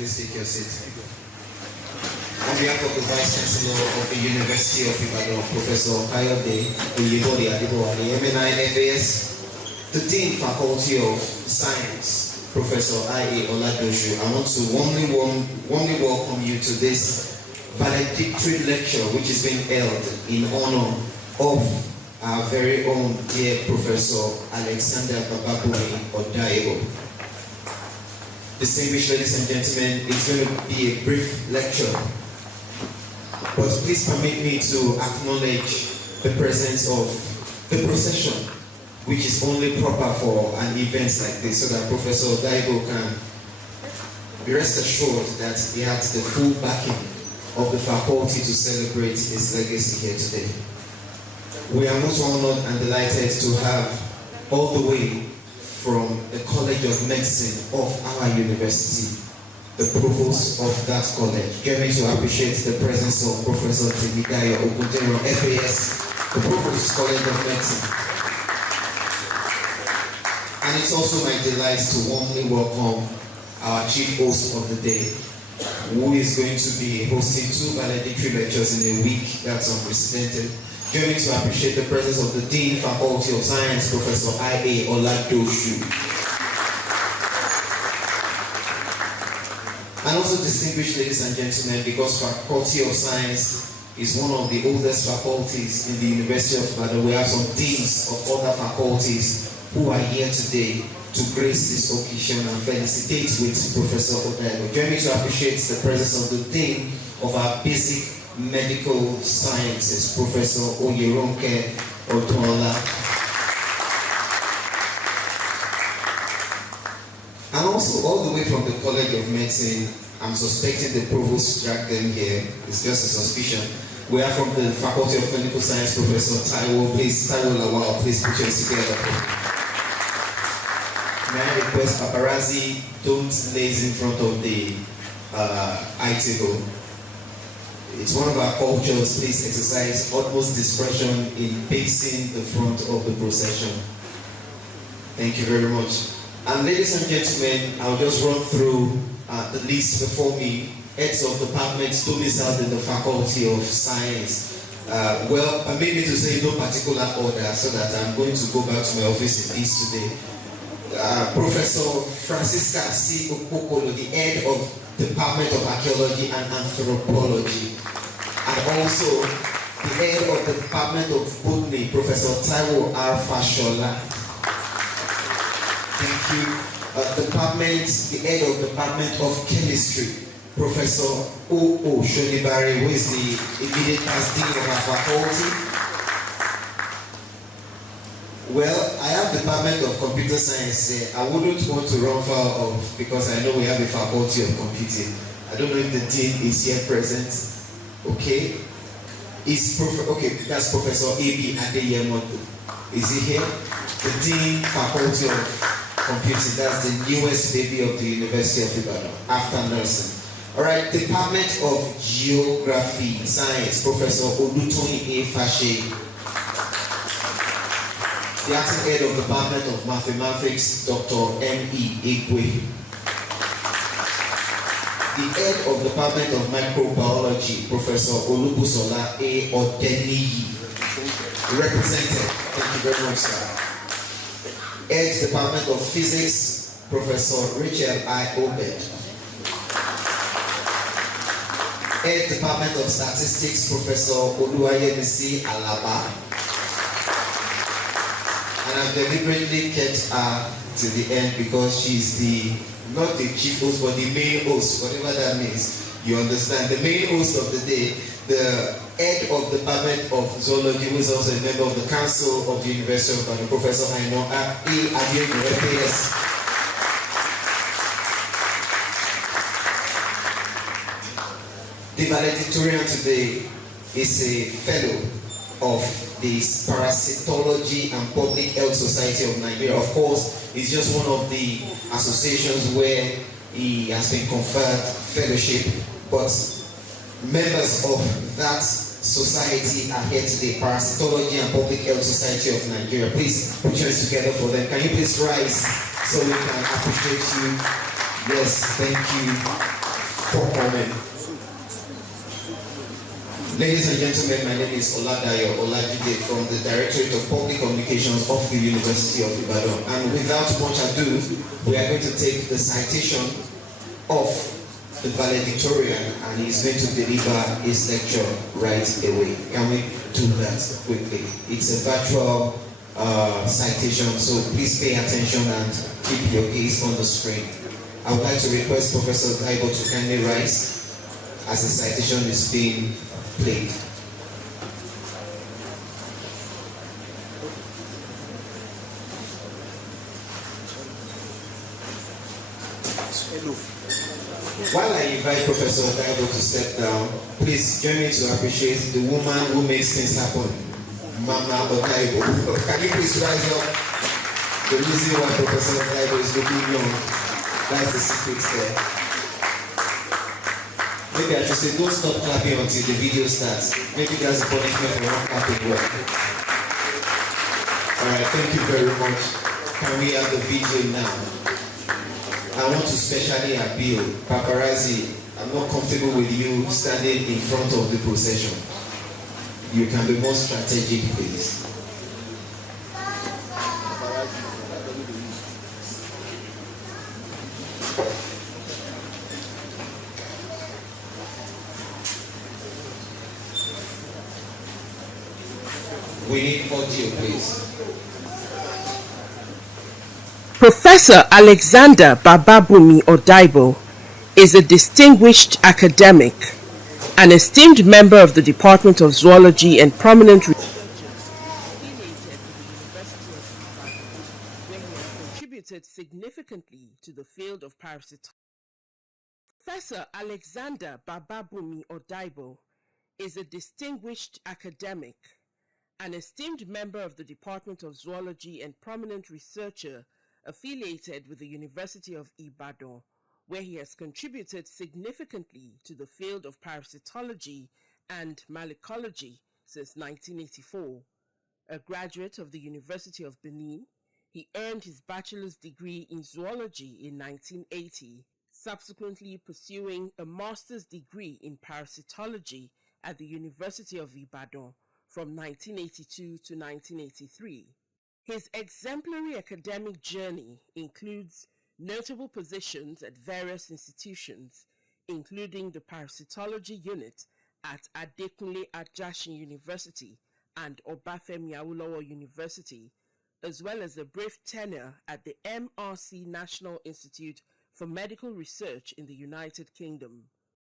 please take your seat. On behalf of the Vice Chancellor of the University of Ibadan, Professor Odaibo, MNI FAS, the Dean Faculty of Science, Professor I.A. Oladoshu, I want to warmly welcome you to this Valedictory lecture which is being held in honor of our very own dear Professor Alexander Bababumi Odaibo. Distinguished ladies and gentlemen, it's going to be a brief lecture, but please permit me to acknowledge the presence of the procession, which is only proper for an event like this, so that Professor Odaibo can be rest assured that he has the full backing of the faculty to celebrate his legacy here today. We are most honored and delighted to have all the way from the College of Medicine of our university, the provost of that college. Get me to appreciate the presence of Professor Timidayo Ogunjero, FAS, the Provost College of Medicine. And it's also my delight to warmly welcome our chief host of the day, who is going to be hosting 2 valedictory lectures in a week. That's unprecedented. Join me to appreciate the presence of the Dean Faculty of Science, Professor I.A. Oladoshu. And also distinguished ladies and gentlemen, because Faculty of Science is one of the oldest faculties in the University of Ibadan, we have some deans of other faculties who are here today to grace this occasion and felicitate with Professor Odaibo. Join me to appreciate the presence of the Dean of our Basic Medical Sciences, Professor Oyeronke Otola. And also all the way from the College of Medicine, I'm suspecting the provost dragged them here. It's just a suspicion. We are from the Faculty of Clinical Science, Professor Taiwo. Please, Taiwo Lawal, please put your hands together. May I request paparazzi, don't laze in front of the eye table. It's one of our cultures, please exercise utmost discretion in pacing the front of the procession. Thank you very much. And ladies and gentlemen, I'll just run through the list before me. Heads of departments domiciled in the Faculty of Science. Well, permit me to say no particular order so that I'm going to go back to my office in peace today. Professor Francisca C. Okokolo, the head of Department of Archaeology and Anthropology, and also the head of the Department of Botany, Professor Taiwo R. Fashola. Thank you. The head of Department of Chemistry, Professor O. Sholibari, who is the immediate past dean of our faculty. Well, I have Department of Computer Science there. I wouldn't want to run foul of, because I know we have a Faculty of Computing. I don't know if the Dean is here present. Okay. Okay, that's Professor A.B. Adeyemoto. Is he here? The Dean Faculty of Computing. That's the newest baby of the University of Ibadan, after nursing. Alright, Department of Geography, Science, Professor Olutoyin A. Fashe. The acting head of the Department of Mathematics, Dr. M.E. Igwe. The head of the Department of Microbiology, Professor Olubusola A. Odeniyi. Represented. Thank you very much, sir. Head Department of Physics, Professor Rachel I. Obed. Head Department of Statistics, Professor Oluwayemisi Alaba. And I've deliberately kept her to the end because she's not the chief host, but the main host, whatever that means. You understand? The main host of the day, the head of the Department of Zoology, who is also a member of the Council of the University of Ibadan, Professor Aino A. Abiyomi, FAS. The valedictorian today is a fellow of the Parasitology and Public Health Society of Nigeria. Of course, it's just one of the associations where he has been conferred fellowship, but members of that society are here today. Parasitology and Public Health Society of Nigeria. Please put your hands together for them. Can you please rise so we can appreciate you? Yes, thank you. for coming. Ladies and gentlemen, my name is Odaibo from the Directorate of Public Communications of the University of Ibadan. And without much ado, we are going to take the citation of the valedictorian, and he's going to deliver his lecture right away. Can we do that quickly? It's a virtual citation, so please pay attention and keep your gaze on the screen. I would like to request Professor Odaibo to kindly rise as the citation is being played. While I invite Professor Odaibo to step down, please join me to appreciate the woman who makes things happen, Mama Odaibo. Can you please rise up? The reason why Professor Odaibo is looking young, that's the secret there. Maybe I should say, don't stop clapping until the video starts. Maybe that's a punishment for not clapping well. Alright, thank you very much. Can we have the video now? I want to specially appeal, paparazzi, I'm not comfortable with you standing in front of the procession. You can be more strategic, please. We need audio, please. Professor Alexander Bababumi Odaibo is a distinguished academic, an esteemed member of the Department of Zoology and prominent contributed significantly to the field of parasitology. Professor Alexander Bababumi Odaibo is a distinguished academic, an esteemed member of the Department of Zoology and prominent researcher affiliated with the University of Ibadan, where he has contributed significantly to the field of parasitology and malacology since 1984. A graduate of the University of Benin, he earned his bachelor's degree in zoology in 1980, subsequently pursuing a master's degree in parasitology at the University of Ibadan from 1982 to 1983. His exemplary academic journey includes notable positions at various institutions, including the Parasitology Unit at Adekunle Ajasin University and Obafemi Awolowo University, as well as a brief tenure at the MRC National Institute for Medical Research in the United Kingdom.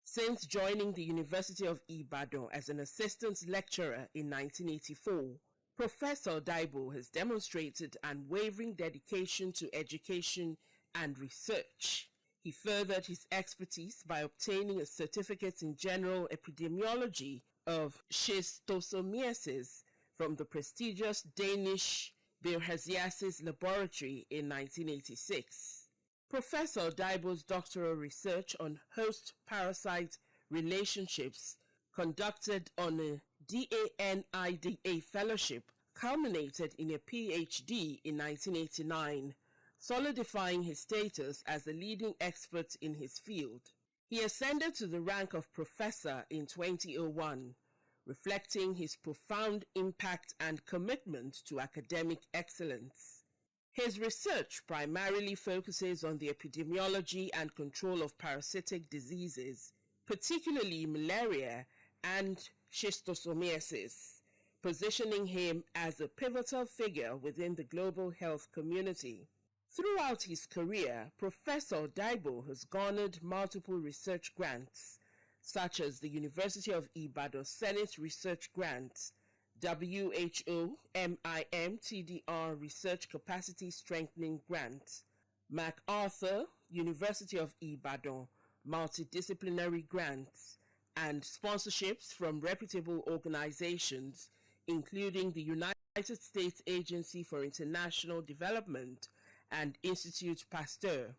Since joining the University of Ibadan as an assistant lecturer in 1984, Professor Odaibo has demonstrated unwavering dedication to education and research. He furthered his expertise by obtaining a certificate in general epidemiology of schistosomiasis from the prestigious Danish Bilharziasis Laboratory in 1986. Professor Odaibo's doctoral research on host-parasite relationships conducted on a DANIDA fellowship culminated in a PhD in 1989, solidifying his status as a leading expert in his field. He ascended to the rank of professor in 2001, reflecting his profound impact and commitment to academic excellence. His research primarily focuses on the epidemiology and control of parasitic diseases, particularly malaria and schistosomiasis, positioning him as a pivotal figure within the global health community. Throughout his career, Professor Odaibo has garnered multiple research grants, such as the University of Ibadan Senate Research Grant, WHO MIM-TDR Research Capacity Strengthening Grant, MacArthur University of Ibadan Multidisciplinary Grants, and sponsorships from reputable organizations, including the United States Agency for International Development and Institut Pasteur.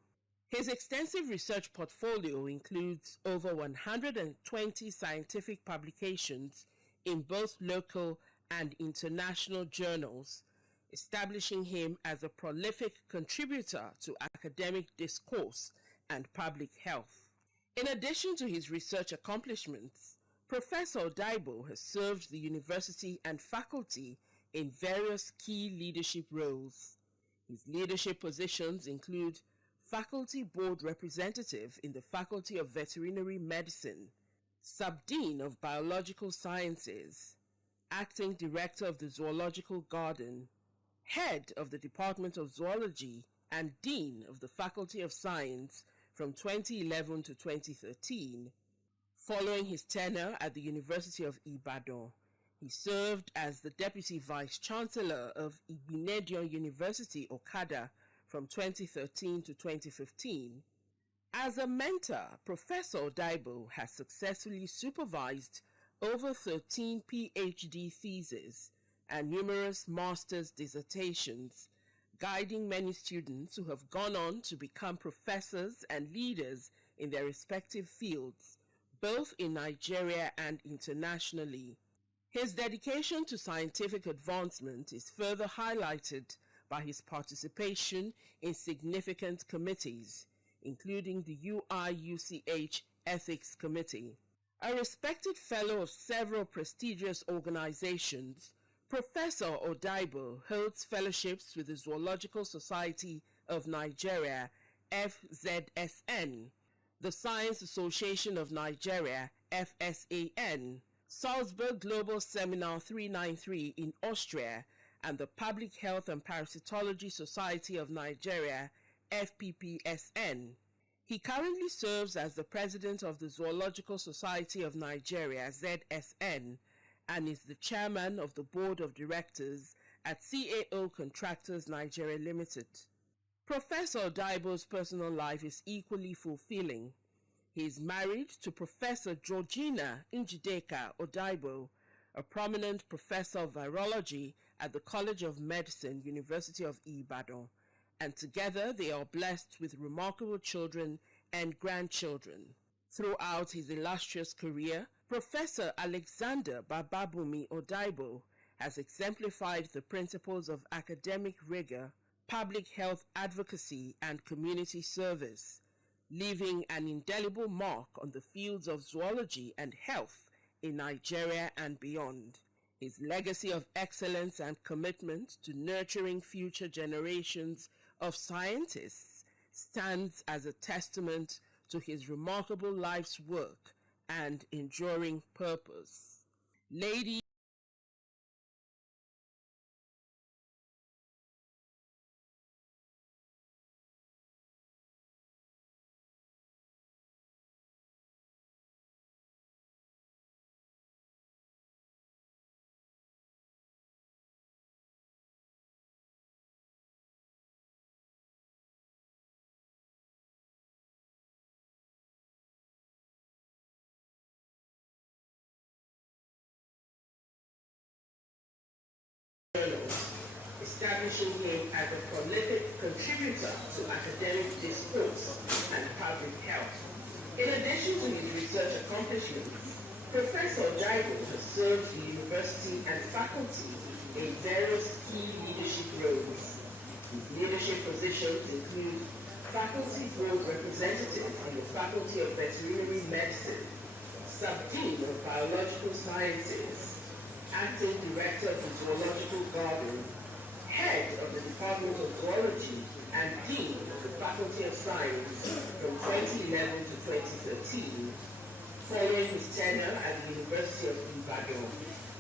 His extensive research portfolio includes over 120 scientific publications in both local and international journals, establishing him as a prolific contributor to academic discourse and public health. In addition to his research accomplishments, Professor Odaibo has served the university and faculty in various key leadership roles. His leadership positions include Faculty Board Representative in the Faculty of Veterinary Medicine, Subdean of Biological Sciences, Acting Director of the Zoological Garden, Head of the Department of Zoology, and Dean of the Faculty of Science from 2011 to 2013. Following his tenure at the University of Ibadan, he served as the Deputy Vice-Chancellor of Igbinedion University, Okada, from 2013 to 2015. As a mentor, Professor Odaibo has successfully supervised over 13 PhD theses and numerous master's dissertations, guiding many students who have gone on to become professors and leaders in their respective fields, both in Nigeria and internationally. His dedication to scientific advancement is further highlighted by his participation in significant committees, including the UIUCH Ethics Committee. A respected fellow of several prestigious organizations, Professor Odaibo holds fellowships with the Zoological Society of Nigeria, FZSN, the Science Association of Nigeria, FSAN, Salzburg Global Seminar 393 in Austria, and the Public Health and Parasitology Society of Nigeria, FPPSN. He currently serves as the president of the Zoological Society of Nigeria, ZSN, and is the chairman of the board of directors at CAO Contractors Nigeria Limited. Professor Odaibo's personal life is equally fulfilling. He is married to Professor Georgina Njideka Odaibo, a prominent professor of virology at the College of Medicine, University of Ibadan, and together they are blessed with remarkable children and grandchildren. Throughout his illustrious career, Professor Alexander Bababumi Odaibo has exemplified the principles of academic rigor, public health advocacy, and community service, leaving an indelible mark on the fields of zoology and health in Nigeria and beyond. His legacy of excellence and commitment to nurturing future generations of scientists stands as a testament to his remarkable life's work and enduring purpose. Ladies establishing him as a prolific contributor to academic discourse and public health. In addition to his research accomplishments, Professor Odaibo has served the university and faculty in various key leadership roles. His leadership positions include Faculty Board Representative in the Faculty of Veterinary Medicine, Subdean of Biological Sciences, Acting Director of the Zoological Garden, Head of the Department of Zoology, and Dean of the Faculty of Science from 2011 to 2013. Following his tenure at the University of Ibadan,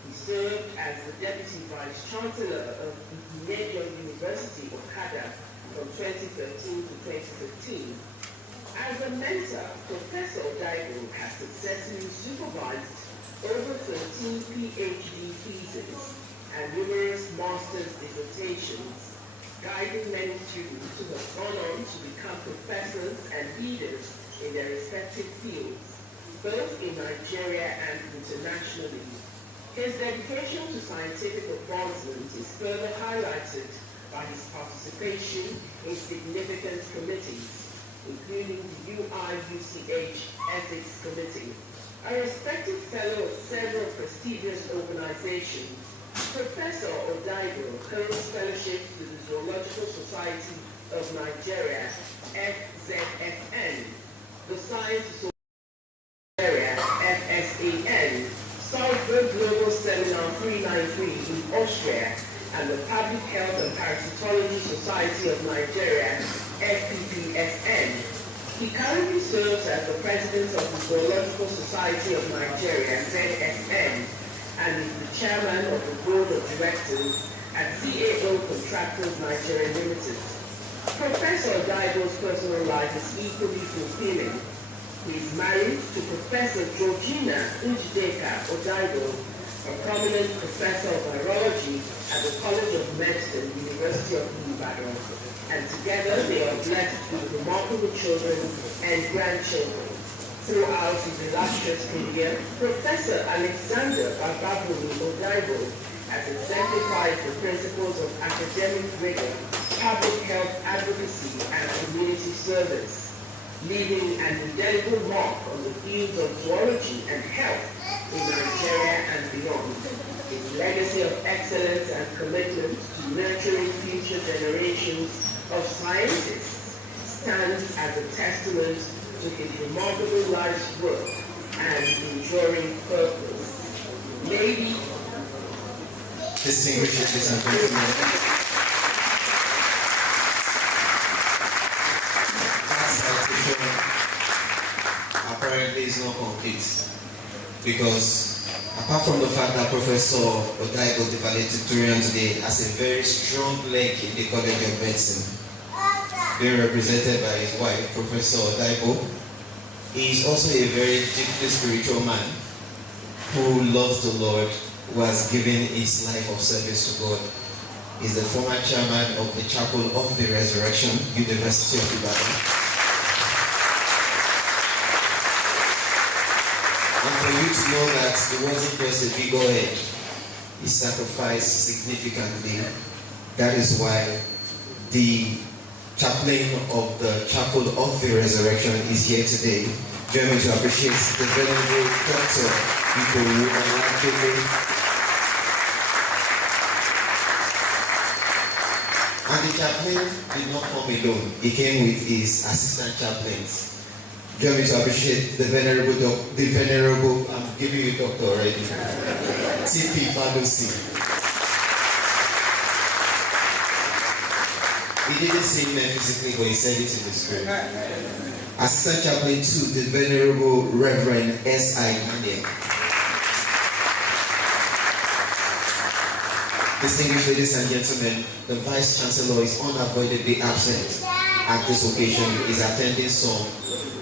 he served as the Deputy Vice-Chancellor of Igbinedion University, Okada, from 2013 to 2015. As a mentor, Professor Odaibo has successfully supervised over 13 PhD theses and numerous master's dissertations, guiding many students who have gone on to become professors and leaders in their respective fields, both in Nigeria and internationally. His dedication to scientific advancement is further highlighted by his participation in significant committees, including the UIUCH Ethics Committee. A respected fellow of several prestigious organizations, Professor Odaibo holds fellowships with the Zoological Society of Nigeria, FZSN, the Science Health and Parasitology Society of Nigeria, FZSN. He currently serves as the president of the Zoological Society of Nigeria, FZSN, and is the chairman of the board of directors at CAO Contractors Nigeria Limited. Professor Odaibo's personal life is equally fulfilling. He is married to Professor Georgina Njideka Odaibo, a prominent professor of virology at the College of Medicine, University of Ibadan, and together they are blessed with remarkable children and grandchildren. Throughout his illustrious career, Professor Alexander Bababumi Odaibo has exemplified the principles of academic rigor, public health advocacy, and community service, leaving an indelible mark on the fields of zoology and health in Nigeria and beyond. His legacy of excellence and commitment to nurturing future generations of scientists stands as a testament to his remarkable life's work and enduring purpose. Lady, distinguished ladies and gentlemen, that citation apparently is not complete, because apart from the fact that Professor Odaibo, the valedictorian today, has a very strong leg in the College of Medicine, being represented by his wife, Professor Odaibo, he is also a very deeply spiritual man who loves the Lord, who has given his life of service to God. He's the former chairman of the Chapel of the Resurrection, University of Ibadan. And for you to know that it wasn't just a figurehead, he sacrificed significantly. That is why the chaplain of the Chapel of the Resurrection is here today. Join me to appreciate the venerable Dr. Ikowu Oladele. And the chaplain did not come alone. He came with his assistant chaplains. Join me to appreciate the venerable, I'm giving you doctor already, T.P. Fadosi. He didn't say it physically, but he said it in the spirit. Assistant chaplain 2, the venerable Reverend S.I. Ine. Distinguished ladies and gentlemen, the Vice Chancellor is unavoidably absent at this occasion. He's attending some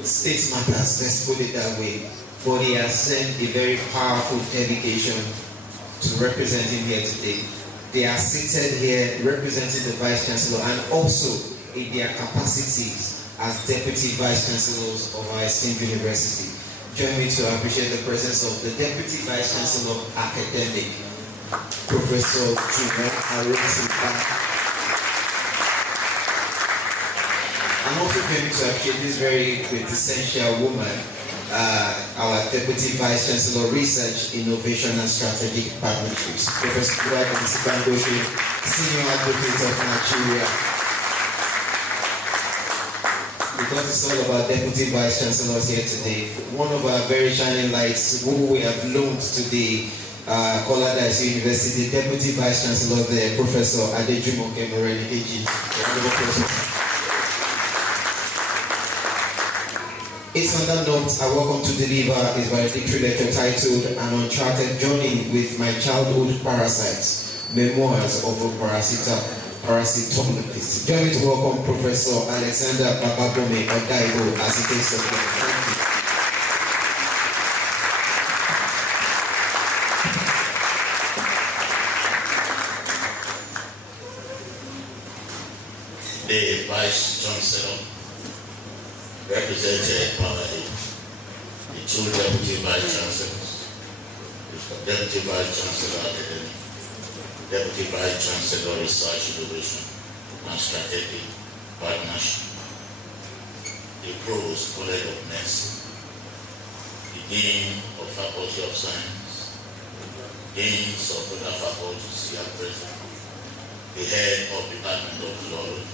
state matters, let's put it that way. But he has sent a very powerful delegation to represent him here today. They are seated here representing the Vice Chancellor and also in their capacities as Deputy Vice Chancellors of our esteemed university. Join me to appreciate the presence of the Deputy Vice Chancellor of Academic, Professor Jumo Arosipa. I'm also going to appreciate this very quintessential woman, our Deputy Vice Chancellor Research, Innovation and Strategic Partnerships, Professor Odaibo, Senior Advocate of Nigeria. Because it's all about Deputy Vice Chancellors here today, one of our very shining lights who we have loaned to the Kolada University, Deputy Vice Chancellor there, Professor Adejumoke Morenikeji. It's on that note, I welcome to deliver his valedictory lecture titled An Uncharted Journey with My Childhood Parasites, Memoirs of a Parasitologist. Join me to welcome Professor Alexander Bababumi Odaibo as he takes the floor. Thank you. The Vice Chancellor, represented by the two Deputy Vice Chancellors, Deputy Vice Chancellor Academic, Deputy Vice Chancellor Research, Innovation and Strategic Partnership, the Provost College of Medicine, the Dean of Faculty of Science, Deans of other faculties here present, the Head of Department of Zoology,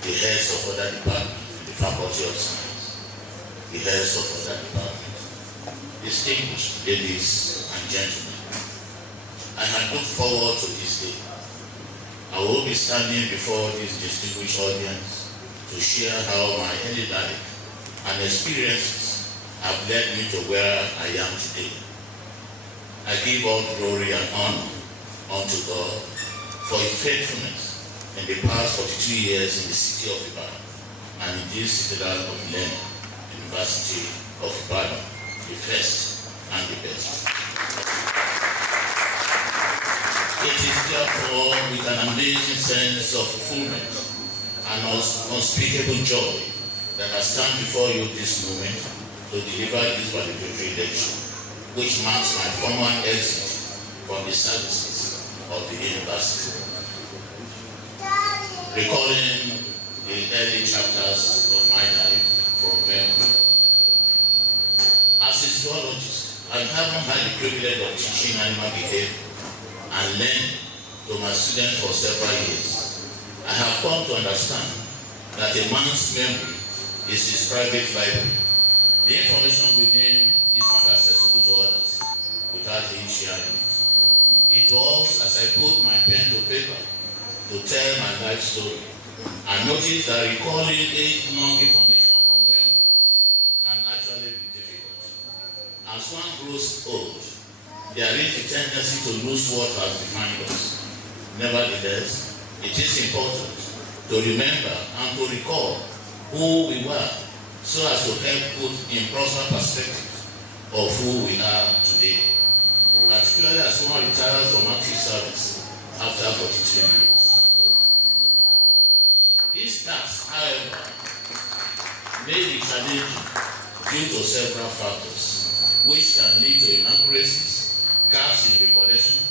the heads of other departments in the Faculty of Science, the heads of other departments, distinguished ladies and gentlemen, I had looked forward to this day. I I will be standing before this distinguished audience to share how my early life and experiences have led me to where I am today. I give all glory and honor unto God for His faithfulness in the past 42 years in the city of Ibadan and in this citadel of learning, University of Ibadan, the first and the best. It is therefore with an amazing sense of fulfillment and unspeakable joy that I stand before you this moment to deliver this valedictory lecture, which marks my formal exit from the services of the university. Recalling the early chapters of my life from Memoir. As a zoologist, I haven't had the privilege of teaching animal behavior and learned to my students for several years. I have come to understand that a man's memory is his private library. The information within is not accessible to others without him sharing it. It was as I put my pen to paper to tell my life story, I noticed that recalling age-long information from memory can actually be difficult. As one grows old, there is a tendency to lose what has defined us. Nevertheless, it is important to remember and to recall who we were so as to help put in proper perspective of who we are today, particularly as one retires from active service after 42 years. This task, however, may be challenging due to several factors, which can lead to inaccuracies, gaps in recollection,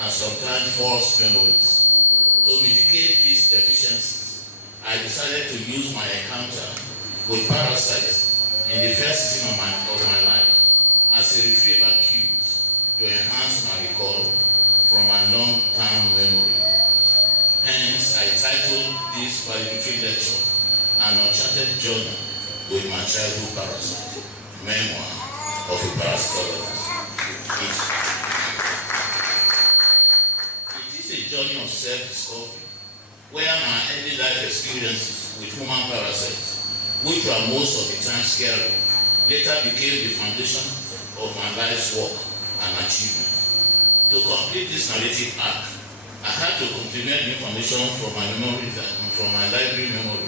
and sometimes false memories. To mitigate these deficiencies, I decided to use my encounter with Parasite in the first season of my life as a retrieval cues to enhance my recall from a long-term memory. Hence, I titled this valedictory lecture An Uncharted Journey with My Childhood Parasite, Memoir of a Parasitologist. It is a journey of self-discovery where my early life experiences with human parasites, which were most of the time scary, later became the foundation of my life's work and achievement. To complete this narrative arc, I had to complement information from my memory, from my library memory,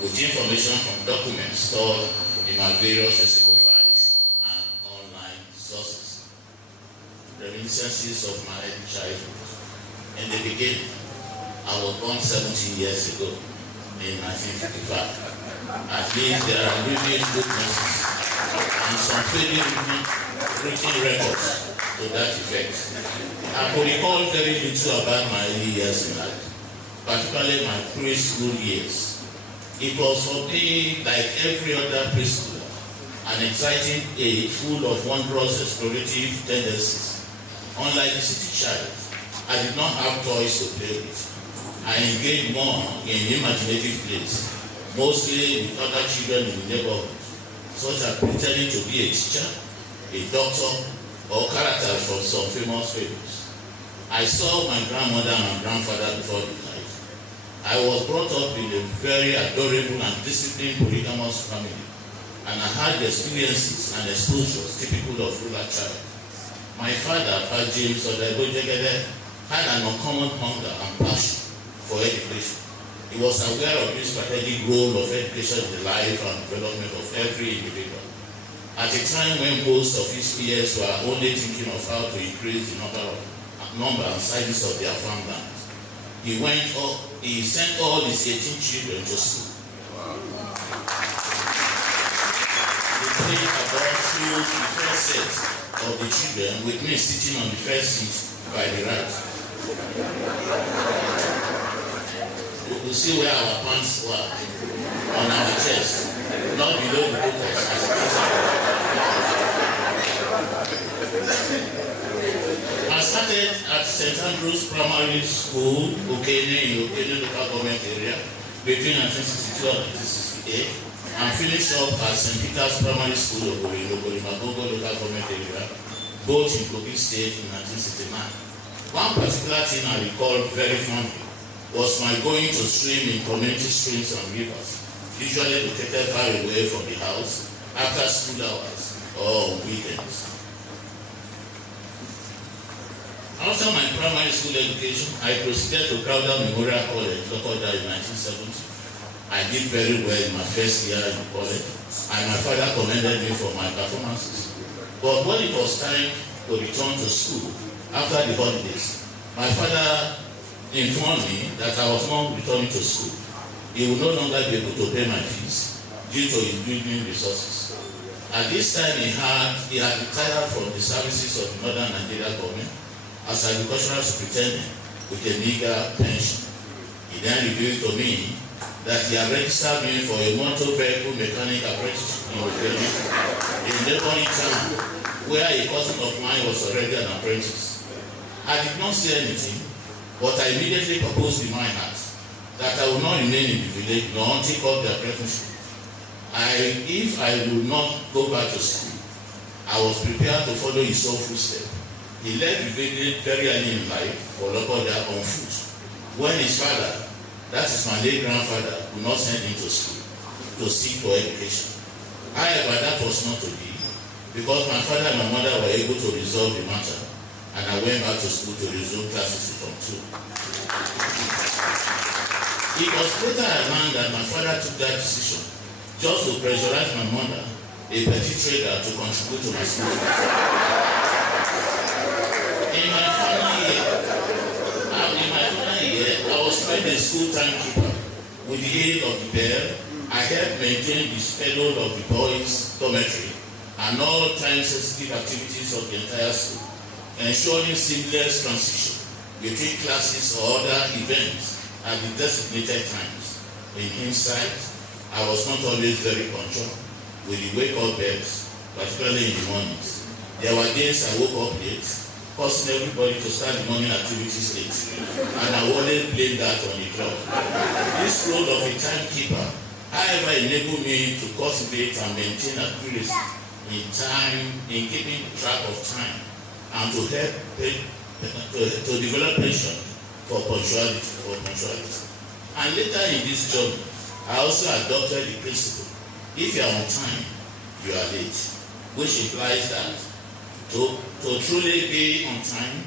with information from documents stored in my various physical files and online sources. Reminiscences of my early childhood. In the beginning, I was born 17 years ago, in 1955. At least there are living witnesses and some fairly written records to that effect. I could recall very little about my early years in life, particularly my preschool years. It was for me, like every other preschooler, an exciting age full of wondrous explorative tendencies. Unlike the city child, I did not have toys to play with. I engaged more in imaginative plays, mostly with other children in the neighborhood, such as pretending to be a teacher, a doctor, or characters from some famous films. I saw my grandmother and my grandfather before they died. I was brought up in a very adorable and disciplined polygamous family, and I had the experiences and exposures typical of rural child. My father, Pa James Odaibo, had an uncommon hunger and passion for education. He was aware of the strategic role of education in the life and development of every individual. At a time when most of his peers were only thinking of how to increase the number and sizes of their farmland, he sent all his 18 children to school. The play about shows the first set of the children with me sitting on the first seat by the right. You could see where our pants were on our chest, not below the buttocks. I started at St. Andrew's Primary School, Okene, in Okene local government area, between 1962 and 1968, and finished up at St. Peter's Primary School, Magogo local government area, both in Kogi State in 1969. One particular thing I recall very fondly was my going to swim in community streams and rivers, usually located far away from the house after school hours or on weekends. After my primary school education, I proceeded to Crowder Memorial College, located in 1970. I did very well in my first year in college, and my father commended me for my performances. But when it was time to return to school after the holidays, my father informed me that I was not returning to school. He would no longer be able to pay my fees due to his dwindling resources. At this time, he had retired from the services of the Northern Nigeria government as agricultural superintendent with a meager pension. He then revealed to me that he had registered me for a motor vehicle mechanic apprenticeship in Odaibo, a neighboring town where a cousin of mine was already an apprentice. I did not say anything, but I immediately proposed in my heart that I would not remain in the village nor take up the apprenticeship. If I would not go back to school, I was prepared to follow his own footsteps. He left the village very early in life for Lokoja on foot, when his father, that is my late grandfather, could not send him to school to seek for education. However, that was not to be, because my father and my mother were able to resolve the matter, and I went back to school to resume classes from 2. It was later I learned that my father took that decision just to pressurize my mother, a petty trader, to contribute to my school. In my final year, I was made a school timekeeper. With the aid of the bear, I helped maintain the schedule of the boys' dormitory and all time-sensitive activities of the entire school, ensuring seamless transition between classes or other events at the designated times. In hindsight, I was not always very punctual with the wake-up bells, particularly in the mornings. There were days I woke up late, causing everybody to start the morning activities late, and I always blame that on the clock. This role of a timekeeper, however, enabled me to cultivate and maintain accuracy in keeping track of time, and to help to develop patience for punctuality. And later in this journey, I also adopted the principle: if you are on time, you are late, which implies that to truly be on time,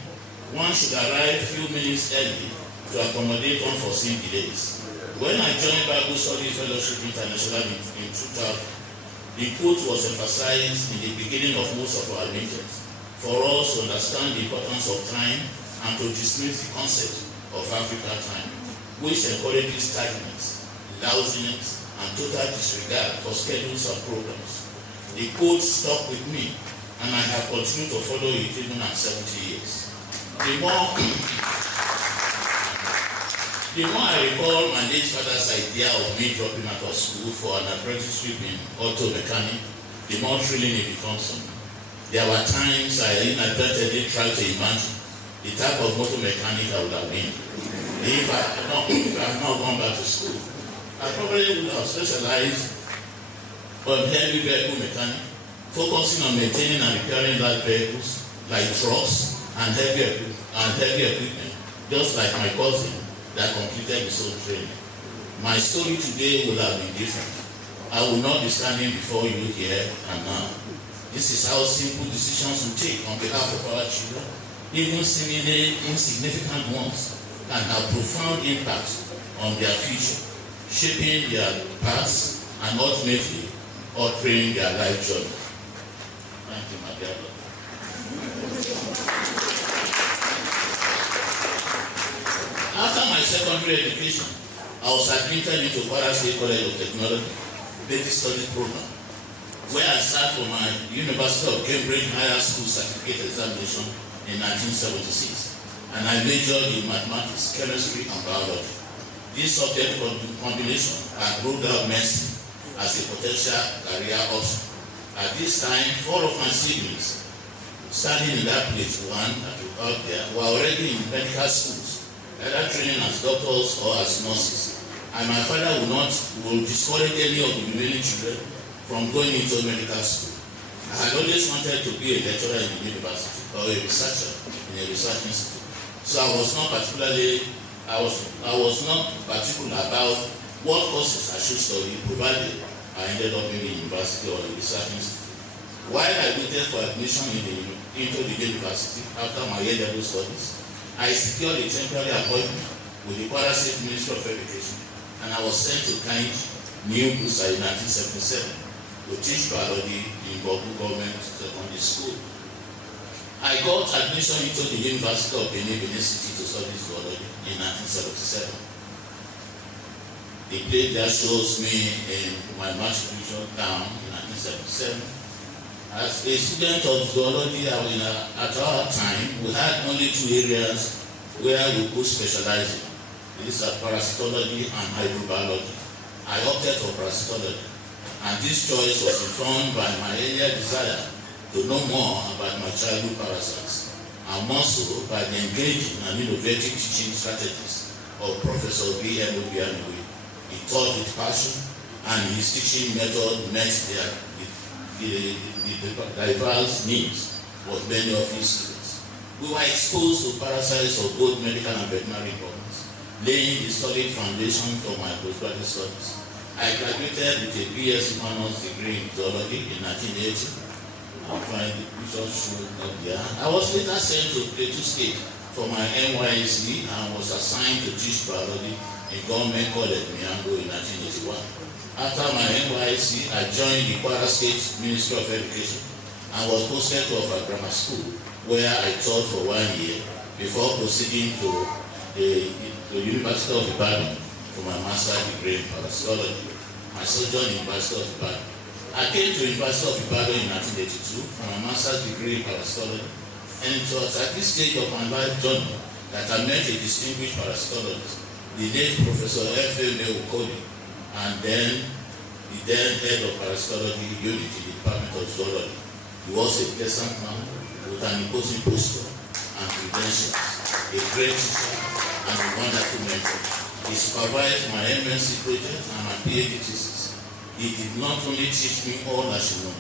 one should arrive a few minutes early to accommodate unforeseen delays. When I joined Bible Study Fellowship International in 2000, the quote was emphasized in the beginning of most of our meetings for us to understand the importance of time and to dismiss the concept of Africa time, which encourages tardiness, lousiness, and total disregard for schedules and programs. The quote stuck with me, and I have continued to follow it even at 70 years. The more I recall my late father's idea of me dropping out of school for an apprenticeship in auto mechanic, the more thrilling it becomes to me. There were times I inadvertently tried to imagine the type of motor mechanic I would have been if I had not gone back to school. I probably would have specialized on heavy vehicle mechanic, focusing on maintaining and repairing light vehicles like trucks and heavy equipment, just like my cousin that completed his own training. My story today would have been different. I will not be standing before you here and now. This is how simple decisions we take on behalf of our children, even seemingly insignificant ones, can have profound impact on their future, shaping their paths and ultimately altering their life journey. Thank you, my dear Lord. After my secondary education, I was admitted into Parasite College of Technology, Basic Studies Program, where I sat for my University of Cambridge Higher School Certificate Examination in 1976, and I majored in mathematics, chemistry, and biology. This subject combination had ruled out medicine as a potential career option. At this time, 4 of my siblings, standing in that place, one out there, were already in medical schools, either training as doctors or as nurses. And my father would discourage any of the remaining children from going into medical school. I had always wanted to be a lecturer in the university or a researcher in a research institute. So I was not particularly I was not particular about what courses I should study, provided I ended up in the university or the research institute. While I waited for admission into the university after my A-level studies, I secured a temporary appointment with the Parasite Ministry of Education, and I was sent to Kainji, New Busa in 1977 to teach biology in Bobu Government Secondary School. I got admission into the University of Benin City to study zoology in 1977. The play that shows me in my matriculation down in 1977. As a student of zoology, at our time, we had only two areas where we could specialize in. These are parasitology and hydrobiology. I opted for parasitology, and this choice was informed by my earlier desire to know more about my childhood parasites, and more so by the engaging and innovative teaching strategies of Professor B.M. Obianowe. He taught with passion, and his teaching method met the diverse needs of many of his students. We were exposed to parasites of both medical and veterinary importance, laying the solid foundation for my postgraduate studies. I graduated with a BS Honors degree in zoology in 1980. I was later sent to Plateau State for my NYSC and was assigned to teach biology in Government College Miango in 1981. After my NYSC, I joined the Kwara State Ministry of Education and was posted to Offa Grammar School, where I taught for 1 year before proceeding to the University of Ibadan for my master's degree in parasitology. My sojourn in University of Ibadan. I came to University of Ibadan in 1982 for my master's degree in parasitology, and it was at this stage of my life journey that I met a distinguished parasitologist, the late Professor F.M. Okoli, and then the then head of parasitology unit in the Department of Zoology. He was a pleasant man with an imposing posture and credentials, a great teacher, and a wonderful mentor. He supervised my MSc project and my PhD thesis. He did not only teach me all I should know,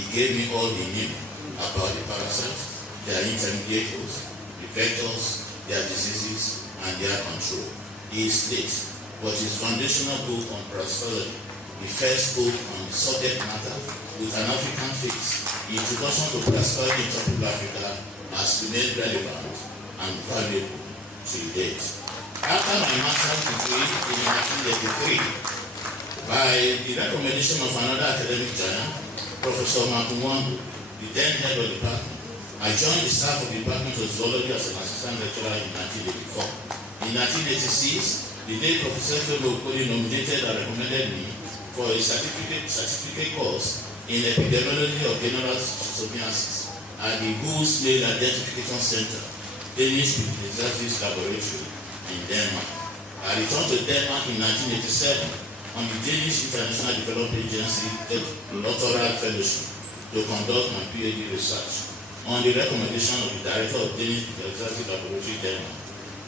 he gave me all he knew about the parasites, their intermediates, the vectors, their diseases, and their control. He is late, but his foundational book on parasitology, the first book on the subject matter with an African face, the introduction to parasitology in tropical Africa, has remained relevant and valuable to date. After my master's degree in 1983, by the recommendation of another academic giant, Professor Makumwangu, the then head of the department, I joined the staff of the Department of Zoology as an assistant lecturer in 1984. In 1986, the late Professor F.M. Okoli nominated and recommended me for a certificate course in epidemiology of general schistosomiasis at the Goose Snail Identification Center, Danish Exotics Laboratory in Denmark. I returned to Denmark in 1987 on the Danish International Development Agency doctoral fellowship to conduct my PhD research on the recommendation of the director of Danish Exotic Laboratory Denmark.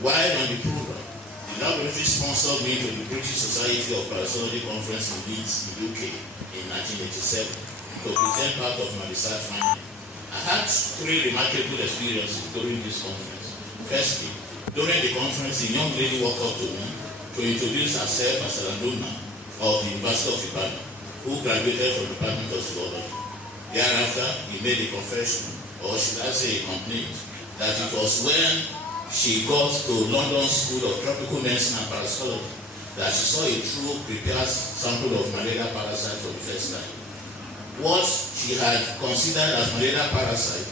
While on the program, the laboratory sponsored me to the British Society of Parasitology Conference in Leeds, in UK in 1987 to present part of my research finding. I had three remarkable experiences during this conference. Firstly, during the conference, a young lady walked up to me to introduce herself as an alumna of the University of Ibadan, who graduated from the Department of Zoology. Thereafter, he made a confession, or should I say a complaint, that it was when she got to London School of Tropical Medicine and Parasitology that she saw a true prepared sample of malaria parasite for the first time. What she had considered as malaria parasite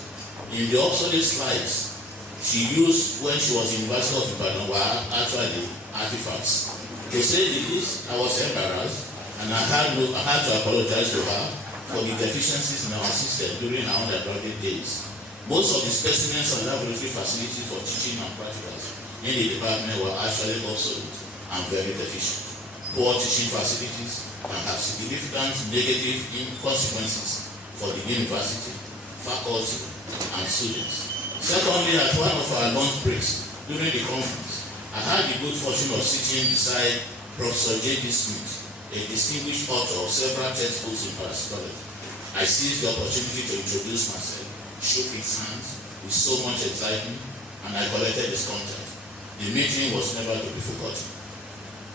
in the obsolete slides she used when she was in University of Ibadan were actually artifacts. To say the least, I was embarrassed, and I had to apologize to her for the deficiencies in our system during our undergraduate days. Most of the specimens and laboratory facilities for teaching and practicals in the department were actually obsolete and very deficient. Poor teaching facilities can have significant negative consequences for the university, faculty, and students. Secondly, at one of our lunch breaks during the conference, I had the good fortune of sitting beside Professor J.D. Smith, a distinguished author of several textbooks in parasitology. I seized the opportunity to introduce myself, shook his hands with so much excitement, and I collected his contact. The meeting was never to be forgotten.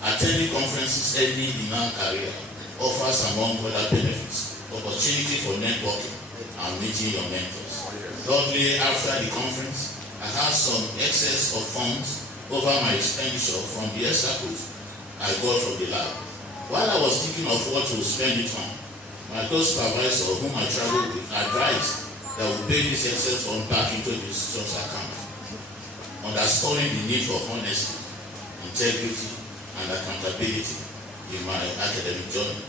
Attending conferences early in our career offers, among other benefits, opportunity for networking and meeting your mentors. Shortly after the conference, I had some excess of funds over my expenditure from the extracurriculars I got from the lab. While I was thinking of what to spend it on, my close supervisor, whom I traveled with, advised that we pay this excess fund back into the institution's account, underscoring the need for honesty, integrity, and accountability in my academic journey.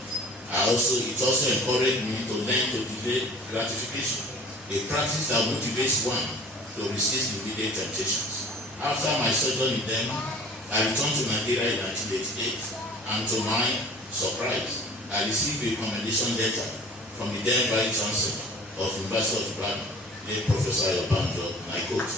It also encouraged me to learn to delay gratification, a practice that motivates one to resist immediate temptations. After my sojourn in Denmark, I returned to Nigeria in 1988, and to my surprise, I received a commendation letter from the then Vice Chancellor of University of Ibadan, the Professor Odaibo, and I quote,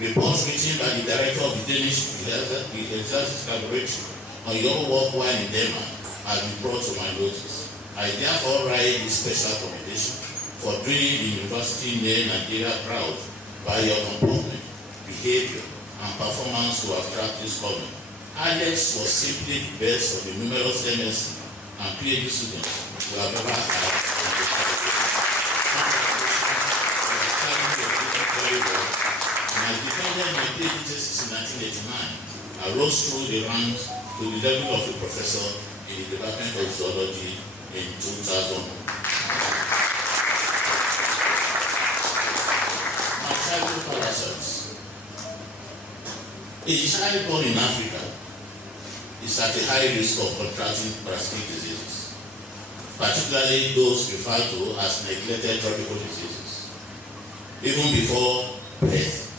"Reports written by the Director of the Danish Exercise Laboratory on your work while in Denmark have been brought to my notice. I therefore write this special commendation for doing the university name Nigeria proud by your comportment, behavior, and performance to attract this comment. Alex was simply the best of the numerous MSc and PhD students who have ever had. When I defended my PhD thesis in 1989, I rose through the ranks to the level of a professor in the Department of Zoology in 2000. My childhood parasites. A child born in Africa is at a high risk of contracting parasitic diseases, particularly those referred to as neglected tropical diseases. Even before birth,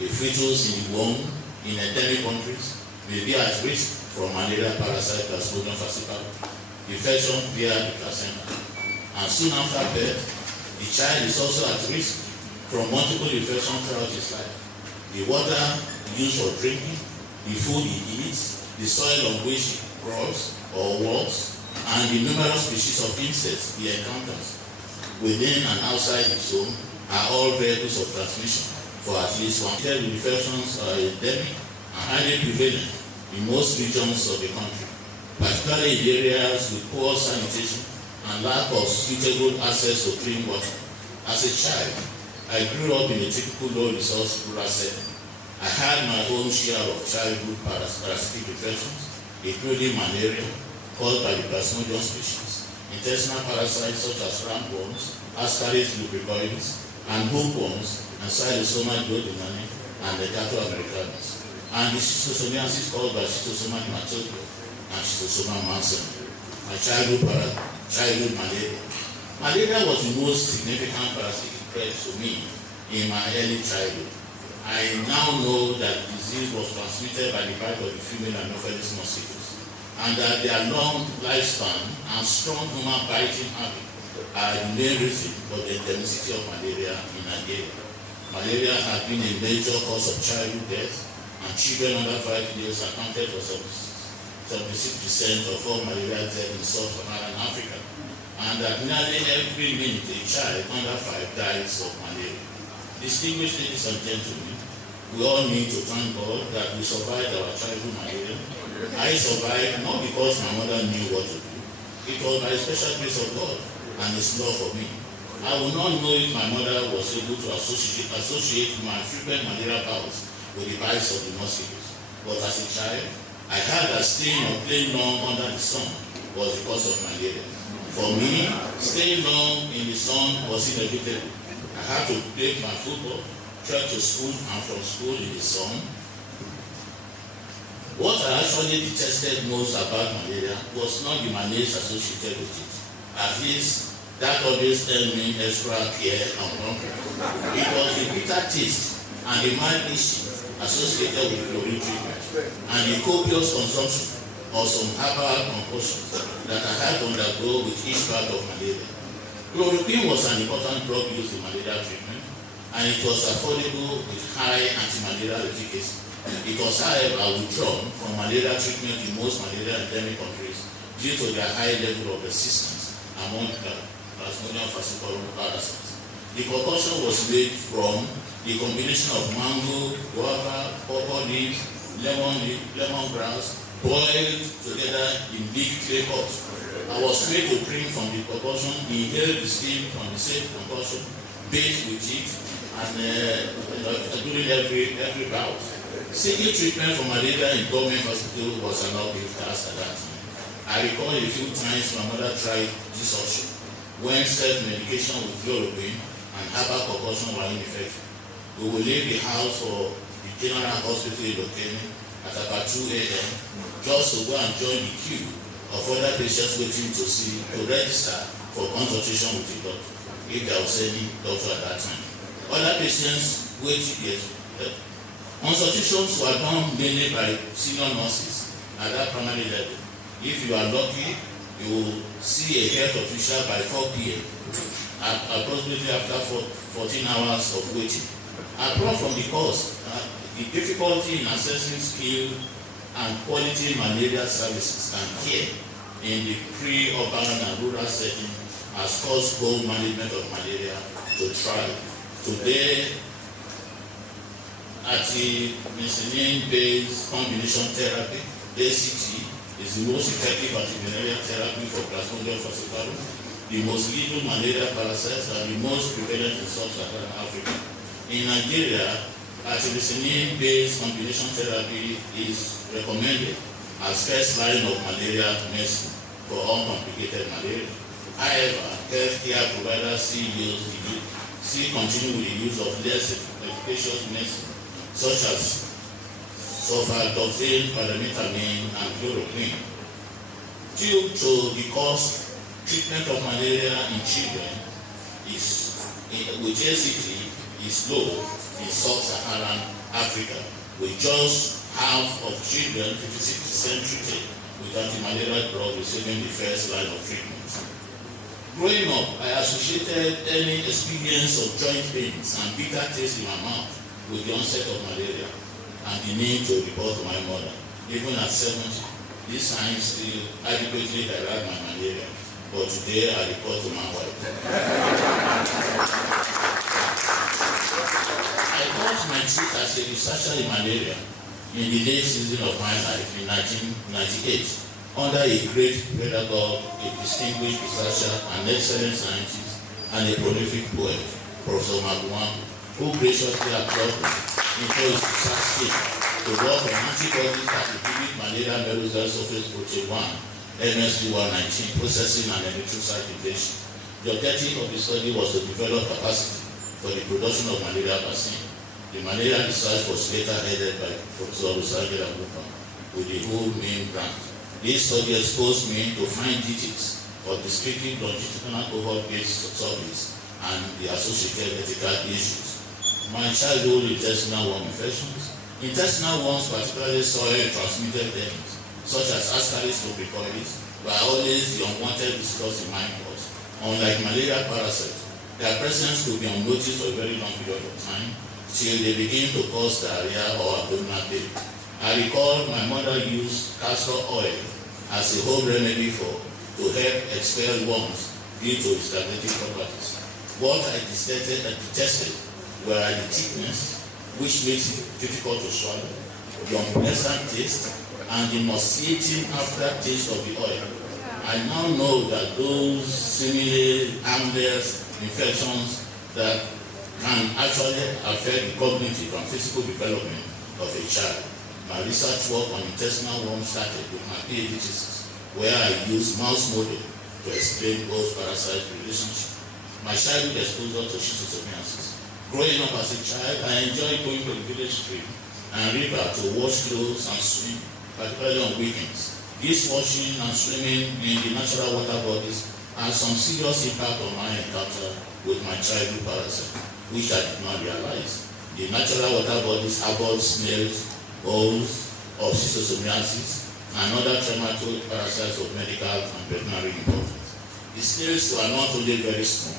a fetus in the womb in endemic countries may be at risk from malaria parasite Plasmodium falciparum, infection via the placenta. And soon after birth, the child is also at risk from multiple infections throughout his life. The water used for drinking, the food he eats, the soil on which he crawls or walks, and the numerous species of insects he encounters within and outside his home are all vehicles of transmission for at least one. Infections are endemic and highly prevalent in most regions of the country, particularly in areas with poor sanitation and lack of suitable access to clean water. As a child, I grew up in a typical low-resource rural setting. I had my own share of childhood parasitic infections, including malaria caused by the Plasmodium species, intestinal parasites such as roundworms, Ascaris lubricoides, and hookworms, and Psilocybin duodenale, and the Gato americanus, and the schistosomiasis caused by Schistosoma hematobium and Schistosoma mansoni. My childhood malaria. Malaria was the most significant parasitic threat to me in my early childhood. I now know that the disease was transmitted by the bite of the female Anopheles mosquitoes, and that their long lifespan and strong human biting habit are the main reason for the endemicity of malaria in Nigeria. Malaria has been a major cause of childhood death, and children under 5 years accounted for 76% of all malaria deaths in sub-Saharan Africa, and that nearly every minute a child under 5 dies of malaria. Distinguished ladies and gentlemen, we all need to thank God that we survived our childhood malaria. I survived not because my mother knew what to do. It was by a special grace of God and His love for me. I would not know if my mother was able to associate my frequent malaria bouts with the bites of the mosquitoes. But as a child, I heard that staying or playing long under the sun was the cause of malaria. For me, staying long in the sun was inevitable. I had to play my football, trek to school, and from school in the sun. What I actually detested most about malaria was not the malaise associated with it. At least, that always earned me extra care and comfort. It was the bitter taste and the mild itching associated with chlorine treatment, and the copious consumption of some herbal concoctions that I had to undergo with each part of malaria. Chloroquine was an important drug used in malaria treatment, and it was affordable with high anti-malarial efficacy. It was, however, withdrawn from malaria treatment in most malaria endemic countries due to their high level of resistance among Plasmodium falciparum parasites. The concoction was made from the combination of mango, guava, pawpaw leaves, lemongrass, boiled together in big clay pots. I was made to drink from the concoction, inhale the steam from the same concoction, bathe with it, and during every bout. Seeking treatment for malaria in government hospital was an uphill task at that time. I recall a few times my mother tried this option when self-medication with chloroquine and herbal concoction were ineffective. We will leave the house for the general hospital in Lokene at about 2 a.m. just to go and join the queue of other patients waiting to register for consultation with the doctor, if there was any doctor at that time. Other patients waiting. Consultations were done mainly by senior nurses at that primary level. If you are lucky, you will see a health official by 4 p.m. approximately after 14 hours of waiting. Apart from the cost, the difficulty in accessing skilled and quality malaria services and care in the pre-urban and rural setting has caused home management of malaria to thrive. Today, artemisinin-based combination therapy, ACT, is the most effective antimalarial therapy for Plasmodium falciparum, the most lethal malaria parasites, and the most prevalent in sub-Saharan Africa. In Nigeria, artemisinin-based combination therapy is recommended as first line of malaria medicine for uncomplicated malaria. However, healthcare providers still continue with the use of less efficacious medicine such as sulfadoxine, pyrimethamine, and chloroquine. Due to the cost, treatment of malaria in children with ACT is low in sub-Saharan Africa, with just half of children, 56% treated with anti-malarial drug receiving the first line of treatment. Growing up, I associated any experience of joint pains and bitter taste in my mouth with the onset of malaria and the need to report to my mother. Even at 70, these signs still adequately direct my malaria, but today I report to my wife. I got my treat as a researcher in malaria in the late season of my life in 1998 under a great pedagogue, a distinguished researcher, an excellent scientist, and a prolific poet, Professor Maguang, who graciously absorbed me into his research team to work on antibodies that inhibit malaria meruzal surface protein 1, MSP-119, processing and erythrocyte depletion. The objective of the study was to develop capacity for the production of malaria vaccine. The malaria research was later headed by Professor Rusagela Mupa with the whole main grant. This study exposed me to fine details of the strictly longitudinal cohort-based surveys and the associated ethical issues. My childhood intestinal worm infections. Intestinal worms, particularly soil-transmitted diseases, such as Ascaris lubricoides, were always the unwanted visitors in my pot. Unlike malaria parasites, their presence could be unnoticed for a very long period of time till they begin to cause diarrhea or abdominal pain. I recall my mother used castor oil as a home remedy to help expel worms due to its diuretic properties. What I detested were the thickness, which makes it difficult to swallow, the unpleasant taste, and the nauseating aftertaste of the oil. I now know that those seemingly harmless infections that can actually affect the cognitive and physical development of a child. My research work on intestinal worms started with my PhD thesis, where I used mouse model to explain host-parasite relationship. My childhood exposure to schistosomiasis. Growing up as a child, I enjoyed going to the village stream and river to wash clothes and swim, particularly on weekends. This washing and swimming in the natural water bodies had some serious impact on my encounter with my childhood parasite, which I did not realize. The natural water bodies harbored snails, holes of schistosomiasis, and other trematode parasites of medical and veterinary importance. The snails were not only very small,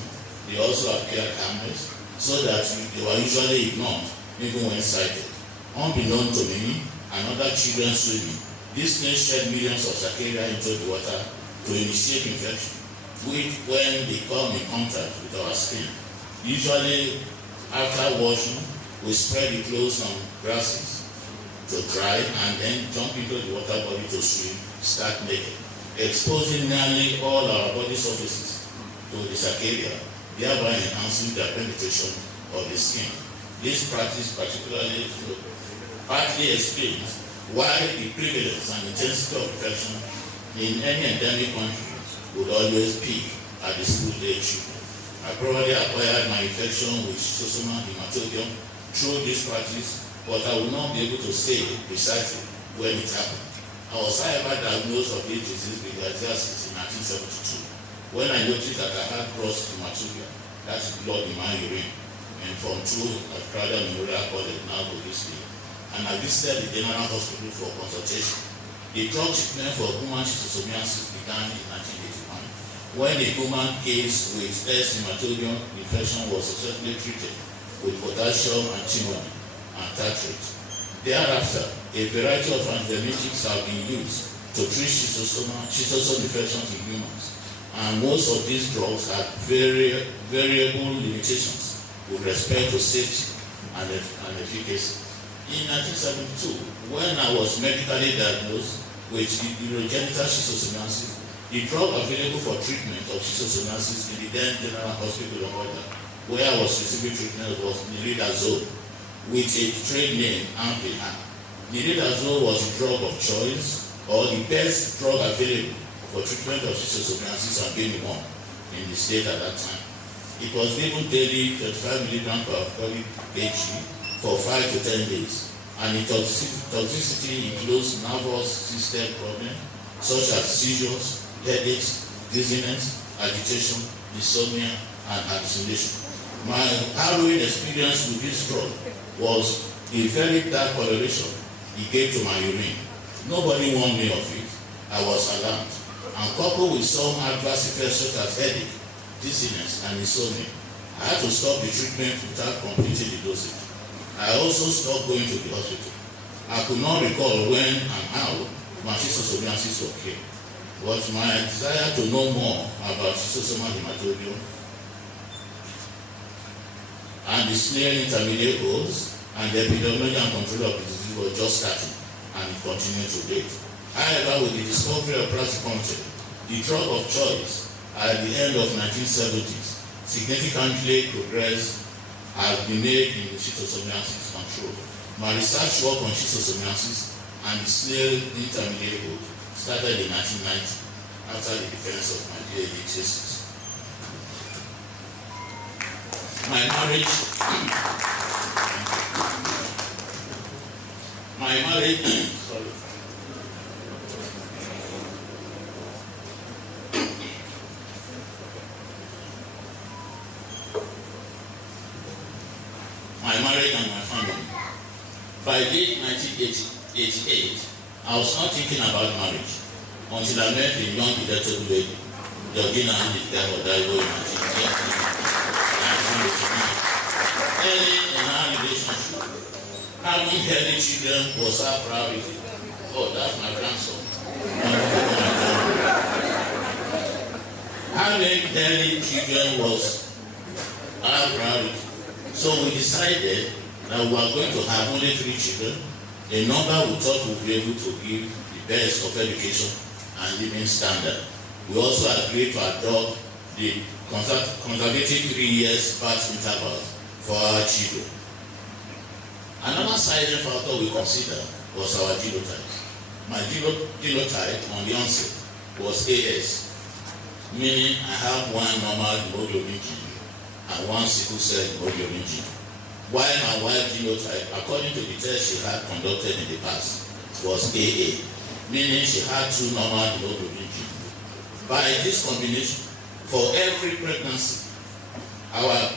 they also appeared harmless, so that they were usually ignored, even when sighted. Unbeknown to me and other children swimming, these snails shed millions of Saccharina into the water to initiate infection, which, when they come in contact with our skin, usually after washing, we spread the clothes on grasses to dry and then jump into the water body to swim, start naked, exposing nearly all our body surfaces to the sarcophagus, thereby enhancing the penetration of the skin. This practice partly explains why the prevalence and intensity of infection in any endemic country would always peak at the school-age children. I probably acquired my infection with schistosoma hematobium through this practice, but I will not be able to say precisely when it happened. I was however diagnosed of this disease with diastasis in 1972 when I noticed that I had gross hematuria, that is blood in my urine, and from through a crowded Memorial College now to this day. And I visited the General Hospital for consultation. The drug treatment for human schistosomiasis began in 1981 when a human case with S. hematobium infection was successfully treated with potassium antimony and tartrate. Thereafter, a variety of antiemetics have been used to treat schistosome infections in humans, and most of these drugs have variable limitations with respect to safety and efficacy. In 1972, when I was medically diagnosed with urogenital schistosomiasis, the drug available for treatment of schistosomiasis in the then General Hospital of Odaibo, where I was receiving treatment, was nilidazole, with a trade name Amplia. Nilidazole was the drug of choice, or the best drug available for treatment of schistosomiasis and BMI in the state at that time. It was given daily 25 milligrams per kg for 5 to 10 days, and its toxicity includes nervous system problems such as seizures, headaches, dizziness, agitation, insomnia, and hallucination. My harrowing experience with this drug was a very dark coloration it gave to my urine. Nobody warned me of it. I was alarmed, and coupled with some adverse effects such as headache, dizziness, and insomnia, I had to stop the treatment without completing the dosage. I also stopped going to the hospital. I could not recall when and how my schistosomiasis occurred, but my desire to know more about schistosomal hematobium and the snail intermediate holes and the epidemiology and control of the disease was just starting, and it continued to date. However, with the discovery of Parasitologist, the drug of choice at the end of 1970s, significantly progressed has been made in the schistosomiasis control. My research work on schistosomiasis and the snail intermediate hole started in 1990 after the defense of my PhD thesis. My marriage, sorry. My marriage and my family. By late 1988, I was not thinking about marriage until I met a young electrical lady, Georgina Odaibo in 1989. Early in our relationship, having healthy children was our priority. Oh, that's my grandson. Having healthy children was our priority. So we decided that we were going to have only 3 children, a number we thought we would be able to give the best of education and living standard. We also agreed to adopt the conservative 3 years birth interval for our children. Another deciding factor we considered was our genotype. My genotype on the onset was AS, meaning I have 1 normal hemoglobin gene and 1 sickle cell hemoglobin gene. While my wife's genotype, according to the test she had conducted in the past, was AA, meaning she had 2 normal hemoglobin genes. By this combination, for every pregnancy, our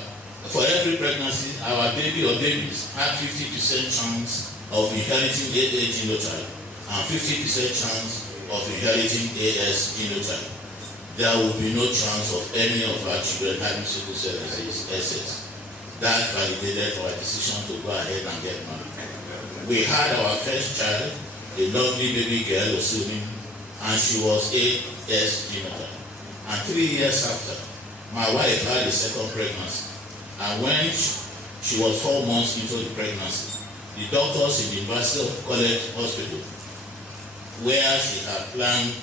baby or babies had 50% chance of inheriting AA genotype and 50% chance of inheriting AS genotype. There will be no chance of any of our children having sickle cell disease SS. That validated our decision to go ahead and get married. We had our first child, a lovely baby girl, Osumi, and she was AS genotype. And 3 years after, my wife had a second pregnancy. And when she was 4 months into the pregnancy, the doctors in the University College Hospital, where she had planned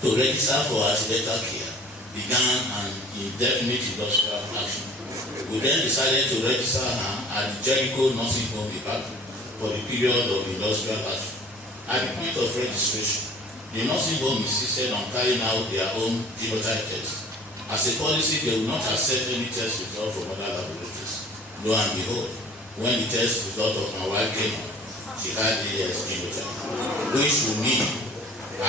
to register for accidental care, began an indefinite industrial action. We then decided to register her at the Jericho Nursing Home Ibadan for the period of industrial action. At the point of registration, the nursing home insisted on carrying out their own genotype test. As a policy, they will not accept any test result from other laboratories. Lo and behold, when the test result of my wife came, she had AS genotype, which would mean,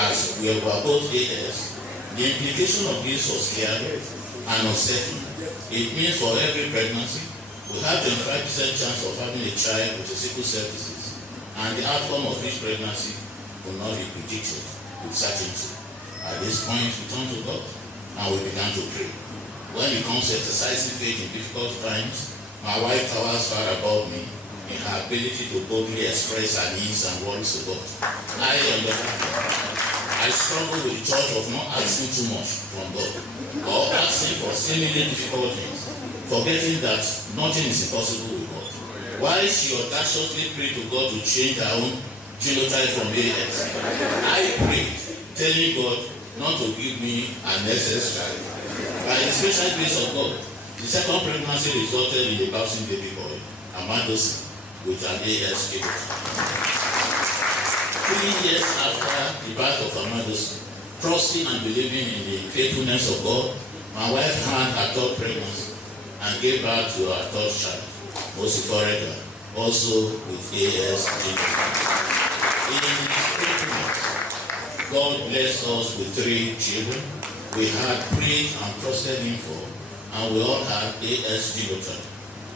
as we were both AS, the implication of this was clear and uncertain. It means for every pregnancy, we have 25% chance of having a child with a sickle cell disease, and the outcome of each pregnancy will not be predicted with certainty. At this point, we turned to God and we began to pray. When it comes to exercising faith in difficult times, my wife towers far above me in her ability to boldly express her needs and worries to God. I struggle with the thought of not asking too much from God or asking for seemingly difficult things, forgetting that nothing is impossible with God. While she audaciously prayed to God to change her own genotype from AS, I prayed, telling God not to give me an SS child. By the special grace of God, the second pregnancy resulted in a bouncing baby boy, Amandosi, with an AS genotype. 3 years after the birth of Amandosi, trusting and believing in the faithfulness of God, my wife had her third pregnancy and gave birth to her third child, Mosi Forega, also with AS genotype. In his faithfulness, God blessed us with 3 children. We had prayed and trusted Him for, and we all had AS genotype.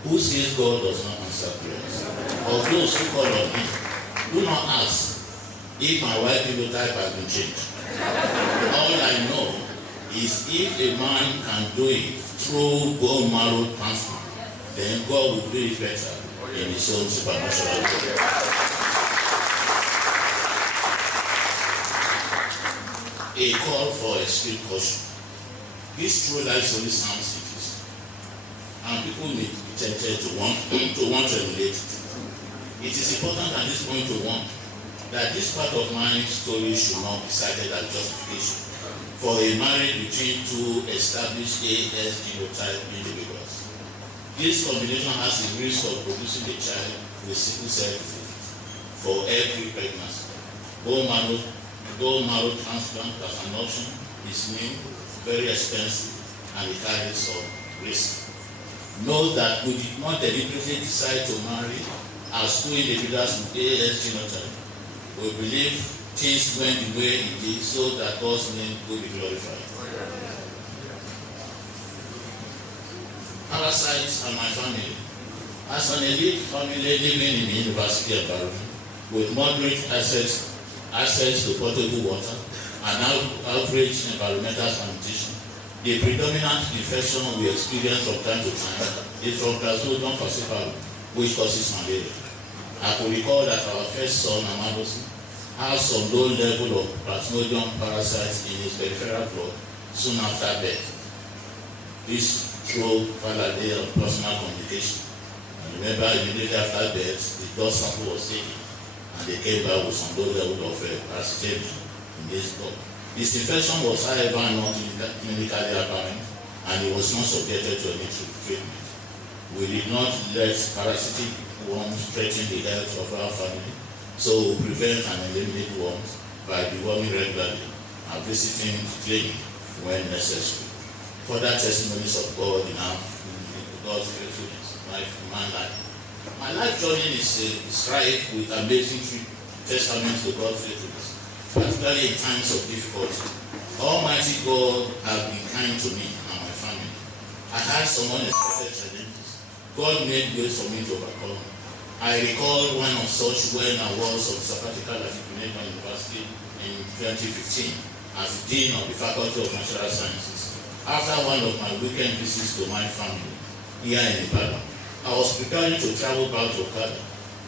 Who says God does not answer prayers? Of those who call on Him, do not ask if my wife's genotype has been changed. All I know is if a man can do it through bone marrow transplant, then God will do it better in His own supernatural way. A call for extreme caution. This true life story sounds serious, and people may be tempted to want to emulate it. It is important at this point to warn that this part of my story should not be cited as justification for a marriage between 2 established AS genotype individuals. This combination has the risk of producing a child with sickle cell disease for every pregnancy. Bone marrow transplant as an option is new, very expensive, and it carries some risk. Note that we did not deliberately decide to marry as 2 individuals with AS genotype. We believe things went the way it did so that God's name will be glorified. Parasites and my family. As an elite family living in the university environment with moderate access to potable water and average environmental sanitation, the predominant infection we experience from time to time is from Plasmodium falciparum, which causes malaria. I could recall that our first son, Amandosi, has some low level of Plasmodium parasites in his peripheral blood soon after birth. This through Faraday and personal communication. And remember, immediately after birth, the blood sample was taken, and they came back with some low level of paracetamol in this blood. This infection was, however, not clinically apparent, and it was not subjected to any treatment. We did not let parasitic worms threaten the health of our family, so we prevent and eliminate worms by deworming regularly and visiting the clinic when necessary. Further testimonies of God in God's faithfulness, my life journey is rife with amazing testaments to God's faithfulness, particularly in times of difficulty. Almighty God has been kind to me and my family. I had some unexpected challenges. God made ways for me to overcome. I recall one of such when I was on sabbatical at Ibadan University in 2015 as the Dean of the Faculty of Natural Sciences. After one of my weekend visits to my family here in Ibadan, I was preparing to travel back to Okada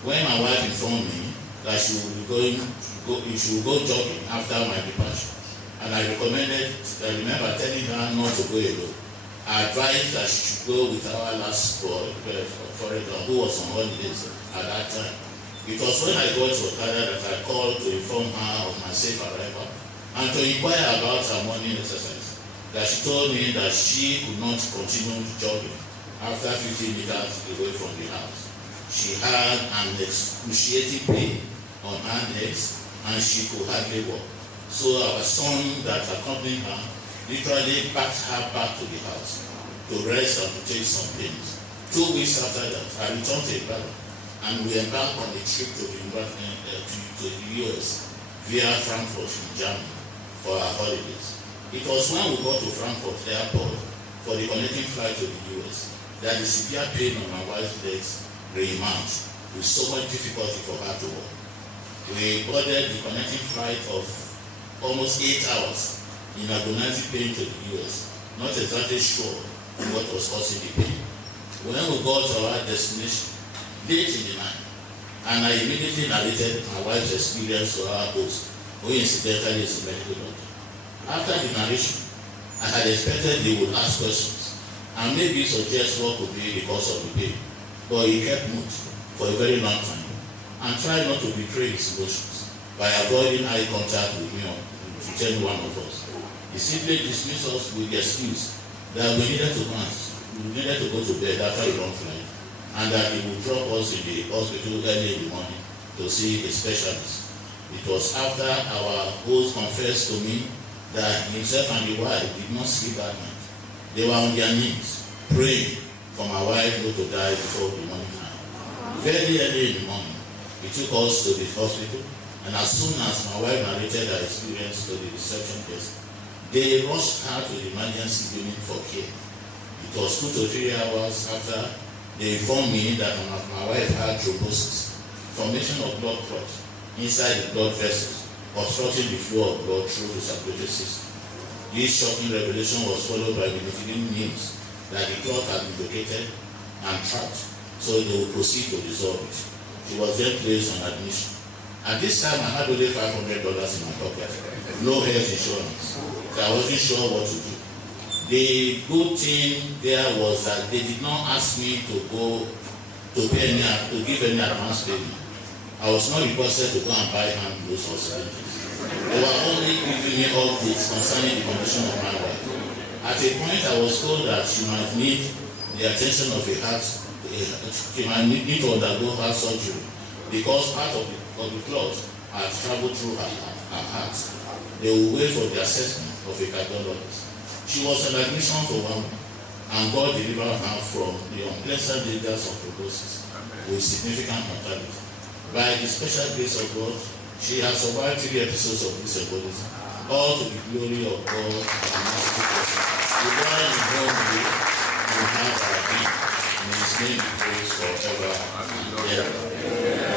when my wife informed me that she would go jogging after my departure. And I remember telling her not to go alone. I advised that she should go with our last foreigner who was on holidays at that time. It was when I got to Okada that I called to inform her of my safe arrival and to inquire about her morning exercise, that she told me that she could not continue jogging after 50 meters away from the house. She had an excruciating pain on her legs and she could hardly walk. So our son that accompanied her literally packed her back to the house to rest and to take some things. 2 weeks after that, I returned to Ibadan and we embarked on a trip to the US via Frankfurt in Germany for our holidays. It was when we got to Frankfurt Airport for the connecting flight to the US that the severe pain on my wife's legs reemerged with so much difficulty for her to walk. We boarded the connecting flight of almost 8 hours in agonizing pain to the US, not exactly sure what was causing the pain. When we got to our destination, late in the night, and I immediately narrated my wife's experience to our host, who incidentally is a medical doctor. After the narration, I had expected he would ask questions and maybe suggest what could be the cause of the pain, but he kept mute for a very long time and tried not to betray his emotions by avoiding eye contact with me or with any one of us. He simply dismissed us with the excuse that we needed to go to bed after a long flight, and that he would drop us in the hospital early in the morning to see a specialist. It was after our host confessed to me that himself and the wife did not sleep that night. They were on their knees, praying for my wife not to die before the morning time. Very early in the morning, he took us to the hospital, and as soon as my wife narrated her experience to the reception desk, they rushed her to the emergency unit for care. It was 2 to 3 hours after they informed me that my wife had thrombosis, formation of blood clots inside the blood vessels, obstructing the flow of blood through the circulatory system. This shocking revelation was followed by the mitigating news that the clot had been located and trapped, so they would proceed to dissolve it. She was then placed on admission. At this time, I had only $500 in my pocket, no health insurance, so I wasn't sure what to do. The good thing there was that they did not ask me to give any advance payment. I was not requested to go and buy hand gloves or syringes. They were only giving me updates concerning the condition of my wife. At a point, I was told that she might need the attention of she might need to undergo heart surgery because part of the clot had traveled through her heart. They will wait for the assessment of a cardiologist. She was on admission for 1 week, and God delivered her from the unpleasant dangers of thrombosis with significant mortality. By the special grace of God, she has survived 3 episodes of this embolism, all to the glory of God and merciful person. The one in whom we have our being, and his name be praised forever and ever.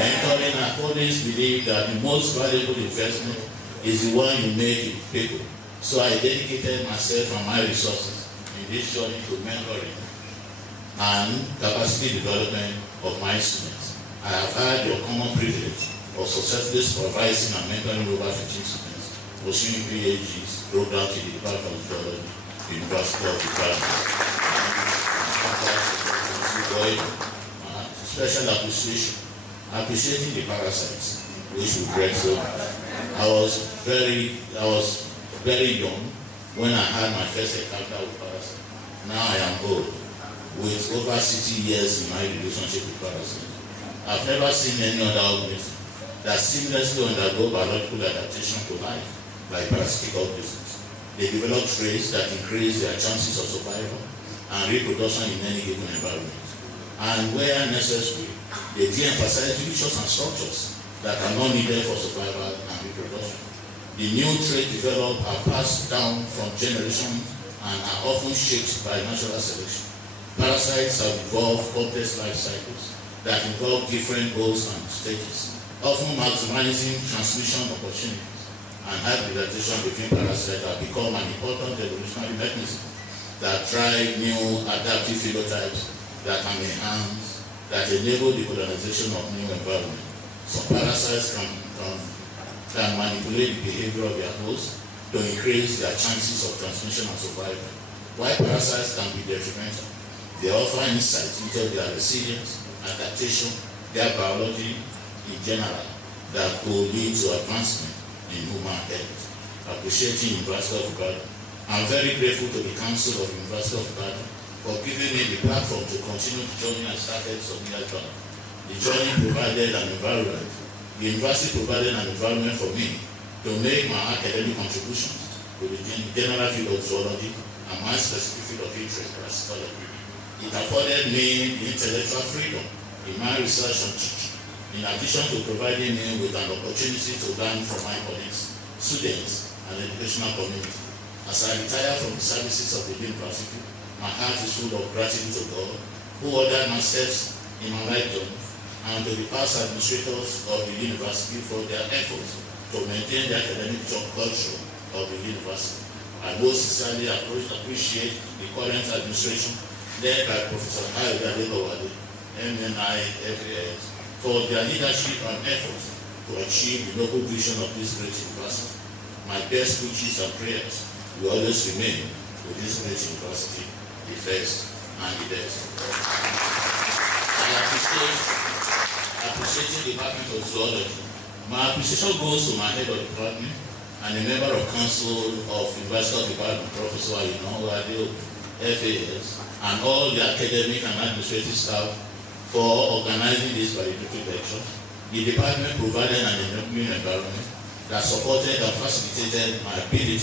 Mentoring and always believe that the most valuable investment is the one you make in people. So I dedicated myself and my resources in this journey to mentoring and capacity development of my students. I have had the common privilege of successfully supervising and mentoring over 15 students, pursuing PhDs, program to the Department of Geology, University of Ibadan. Special appreciation, appreciating the parasites, which we read so much. I was very young when I had my first encounter with Parasite. Now I am old, with over 60 years in my relationship with Parasite. I've never seen any other organism that seamlessly undergo biological adaptation to life like parasitic organisms. They develop traits that increase their chances of survival and reproduction in any given environment. And where necessary, they de-emphasize features and structures that are not needed for survival and reproduction. The new traits developed are passed down from generation and are often shaped by natural selection. Parasites have evolved complex life cycles that involve different goals and stages, often maximizing transmission opportunities, and hybridization between parasites have become an important evolutionary mechanism that drive new adaptive phenotypes that can enhance, that enable the colonization of new environments. Some parasites can manipulate the behavior of their host to increase their chances of transmission and survival. While parasites can be detrimental, they offer insights into their resilience, adaptation, their biology, in general that could lead to advancement in human health. Appreciating University of Ibadan, I'm very grateful to the Council of University of Ibadan for giving me the platform to continue the journey I started some years back. The journey provided an environment. The university provided an environment for me to make my academic contributions to the general field of zoology and my specific field of interest, parasitology. It afforded me the intellectual freedom in my research and teaching, in addition to providing me with an opportunity to learn from my colleagues, students, and educational community. As I retire from the services of the university, my heart is full of gratitude to God, who ordered my steps in my life journey, and to the past administrators of the university for their efforts to maintain the academic culture of the university. I most sincerely appreciate the current administration led by Professor Odaibo, MNI, FAS, for their leadership and efforts to achieve the noble vision of this great university. My best wishes and prayers will always remain with this great university, the first and the best. I appreciate the Department of Zoology. My appreciation goes to my head of department and a member of council of University of Ibadan, Professor Odaibo, FAS, and all the academic and administrative staff for organizing this valedictory lecture. The department provided an enabling environment that supported and facilitated my ability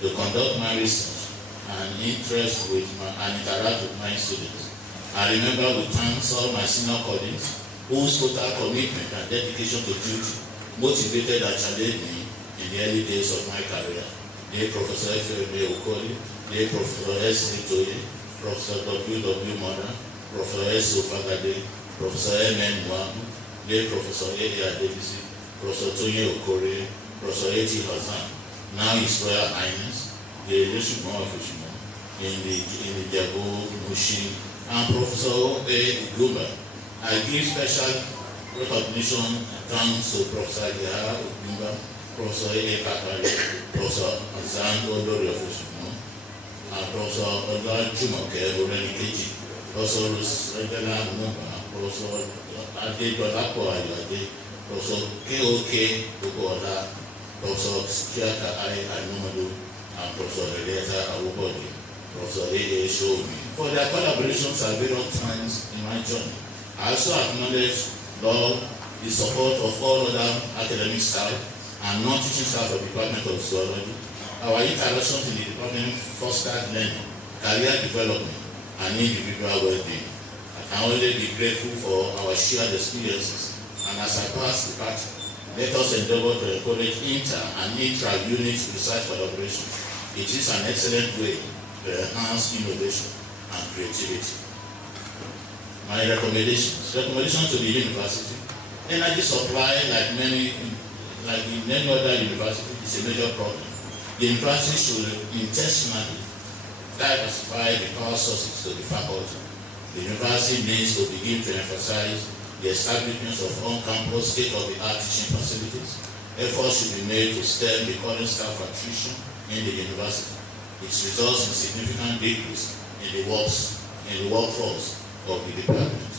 to conduct my research and interest with and interact with my students. I remember with thanks all my senior colleagues whose total commitment and dedication to duty motivated and challenged me in the early days of my career. Dear Professor F.M.A. Okoli, dear Professor S. Nitoye, Professor W.W. Mona, Professor S. Ofagade, Professor M.N. Mwamu, dear Professor A.A. Adebisi, Professor Tony Okore, Professor A.T. Hassan, now His Royal Highness, the Elishimo of Ushimo, in the Jabo Mushi, and Professor A. Gumba. I give special recognition and thanks to Professor Gumba, Professor A. Kakari, Professor Azan Odori of Ushimo, and Professor Odar Jumoke Orenikeji, Professor Regina Mumba, Professor Ade Dolapo Ayade, Professor K.O.K. Okoda, Professor Kiaka Anomadu, and Professor Redeta Awobodi, Professor A.A. Shomi, for their collaborations at various times in my journey. I also acknowledge, Lord, the support of all other academic staff and non-teaching staff of the Department of Zoology. Our interactions in the department fostered learning, career development, and individual well-being. I can only be grateful for our shared experiences, and as I pass the party, let us endeavor to encourage inter- and intra-unit research collaboration. It is an excellent way to enhance innovation and creativity. My recommendations to the university: energy supply, like in many other universities, is a major problem. The university should intentionally diversify the power sources to the faculty. The university needs to begin to emphasize the establishment of on-campus state-of-the-art teaching facilities. Efforts should be made to stem the current staff attrition in the university. It results in significant decrease in the workforce of the department.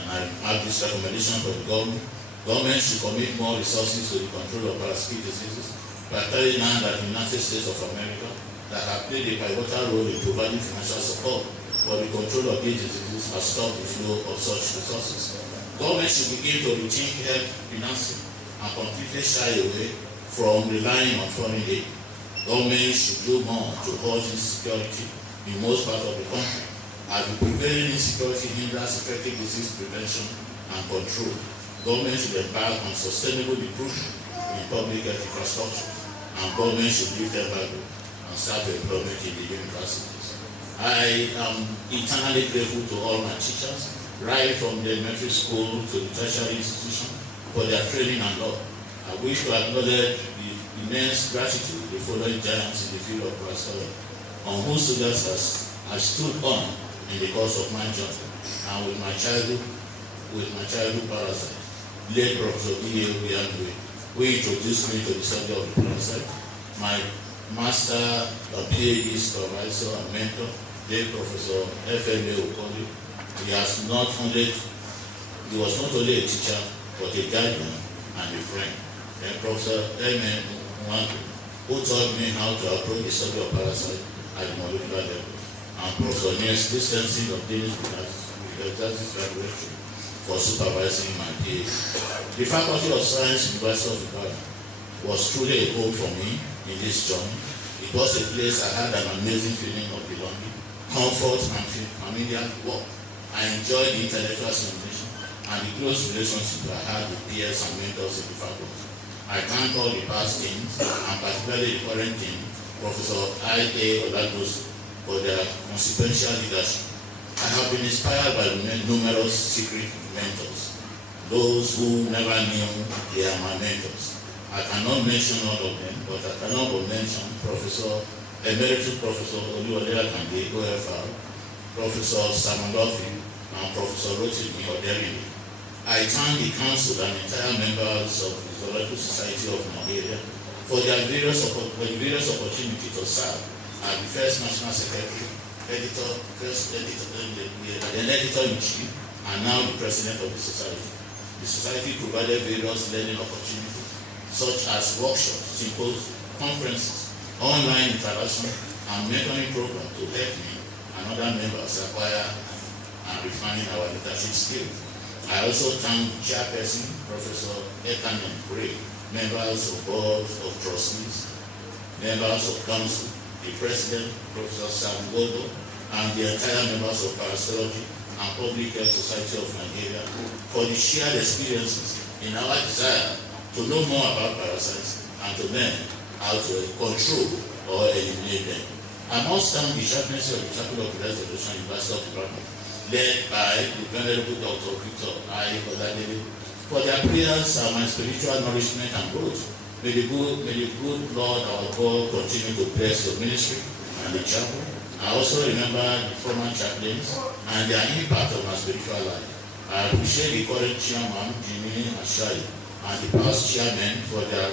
And I have this recommendation for the government. Government should commit more resources to the control of parasitic diseases, particularly now that the United States of America that have played a pivotal role in providing financial support for the control of these diseases has stopped the flow of such resources. Government should begin to rethink health financing and completely shy away from relying on foreign aid. Government should do more to hold insecurity in most parts of the country, as the prevailing insecurity hinders effective disease prevention and control. Government should embark on sustainable improvement in public health infrastructure, and government should lift their value and start employment in the universities. I am eternally grateful to all my teachers, right from the elementary school to the tertiary institution, for their training and love. I wish to acknowledge the immense gratitude the following giants in the field of parasitology, on whose shoulders I stood on in the course of my journey, and with my childhood parasite, late Professor E.A. Obiangwe, who introduced me to the subject of the parasite. My master, PhD supervisor and mentor, late Professor F.M.A. Okoli. He was not only a teacher, but a guardian and a friend. Then Professor M.M. Nwanko, who taught me how to approach the study of parasite at the molecular level, and Professor Niels Christensen of Danish Laboratory for supervising my PhD. The Faculty of Science, University of Ibadan, was truly a home for me in this journey. It was a place I had an amazing feeling of belonging, comfort, and familiar work. I enjoyed the intellectual stimulation and the close relationship I had with peers and mentors in the faculty. I thank all the past teams, and particularly the current team, Professor I.A. Odaibo, for their consequential leadership. I have been inspired by numerous secret mentors, those who never knew they are my mentors. I cannot mention all of them, but I cannot but mention Emeritus Professor Oluwole Akande, OFR, Professor Simon Lofi, and Professor Rotimi Oderinde. I thank the Council and entire members of the Zoological Society of Nigeria for their various opportunities to serve as the first National Secretary, editor-in-chief, and now the President of the Society. The Society provided various learning opportunities, such as workshops, symposiums, conferences, online interaction, and mentoring programs to help me and other members acquire and refining our leadership skills. I also thank Chairperson Professor Ekanem Bray, members of boards of trustees, members of council, the President, Professor Sam Godo, and the entire members of Parasitology and Public Health Society of Nigeria for the shared experiences in our desire to know more about parasites and to learn how to control or eliminate them. I must thank the chaplaincy of the Chapel of the Resurrection University of Ibadan, led by the Venerable Dr. Victor I. Odaibo, for their prayers and my spiritual nourishment and growth. May the good Lord our God continue to bless the ministry and the chapel. I also remember the former chaplains and their impact on my spiritual life. I appreciate the current chairman, Jimmy Ashai, and the past chairmen for their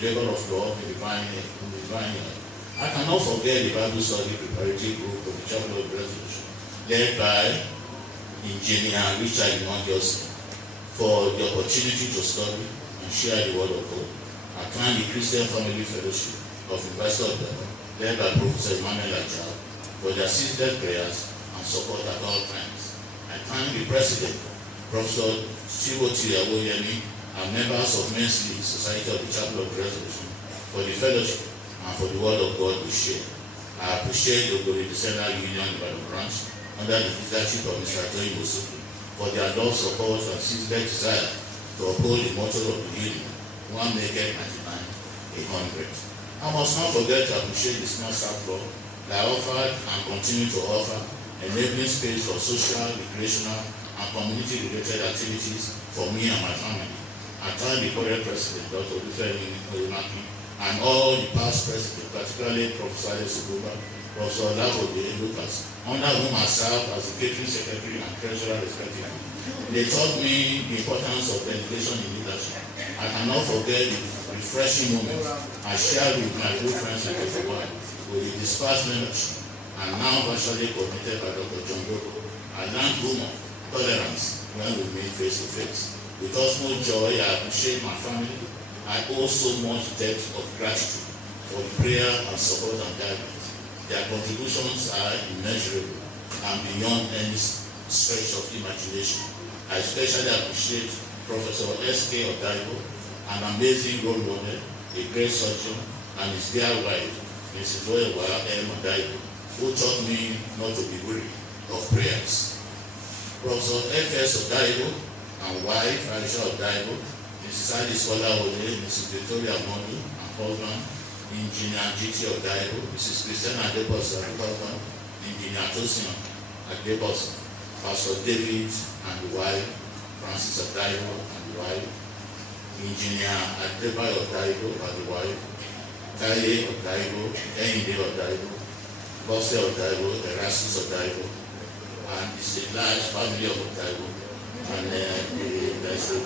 labor of love in divine life. I cannot forget the Bible study preparatory group of the Chapel of Resurrection, led by Engineer Richard Imonjosi, for the opportunity to study and share the word of God. I thank the Christian Family Fellowship of University of Ibadan, led by Professor Emmanuel Ajao, for their seasoned prayers and support at all times. I thank the President, Professor Timothy Awoyemi, and members of Men's League Society of the Chapel of Resurrection for the fellowship and for the word of God we share. I appreciate the Ogori Descendant Union Ibadan branch under the leadership of Mr. Odaibo for their love, support, and seasoned desire to uphold the motto of the healing, one naked 99, 100. I must not forget to appreciate the small staff club that offered and continue to offer enabling space for social, recreational, and community-related activities for me and my family. I thank the current president, Dr. Olufemi Oyemaki, and all the past presidents, particularly Professor Sububa, Professor Labode Lucas, under whom I served as the catering secretary and treasurer respectively. They taught me the importance of delegation in leadership. I cannot forget the refreshing moments I shared with my good friends in Kosovo, with the dispersed membership, and now virtually coordinated by Dr. John Gogo. I learned humor, tolerance when we meet face to face. With utmost joy, I appreciate my family. I owe so much depth of gratitude for the prayer and support and guidance. Their contributions are immeasurable and beyond any stretch of imagination. I especially appreciate Professor S.K. Odaibo, an amazing role model, a great surgeon, and his dear wife, Mrs. Oyewa M. Odaibo, who taught me not to be weary of prayers. Professor F.S. Odaibo and wife, Aisha Odaibo, Mrs. Alice Kolawole, Mrs. Victoria Modu, and husband, Engineer G.T. Odaibo, Mrs. Christiana Adebosa, and husband, Engineer Tosin Adebosa, Pastor David and the wife, Francis Odaibo and the wife, Engineer Adebayo Odaibo and the wife, Taye Odaibo, Eyinde Odaibo, Bose Odaibo, Erastus Odaibo, and it's a large family of Odaibo. And there's a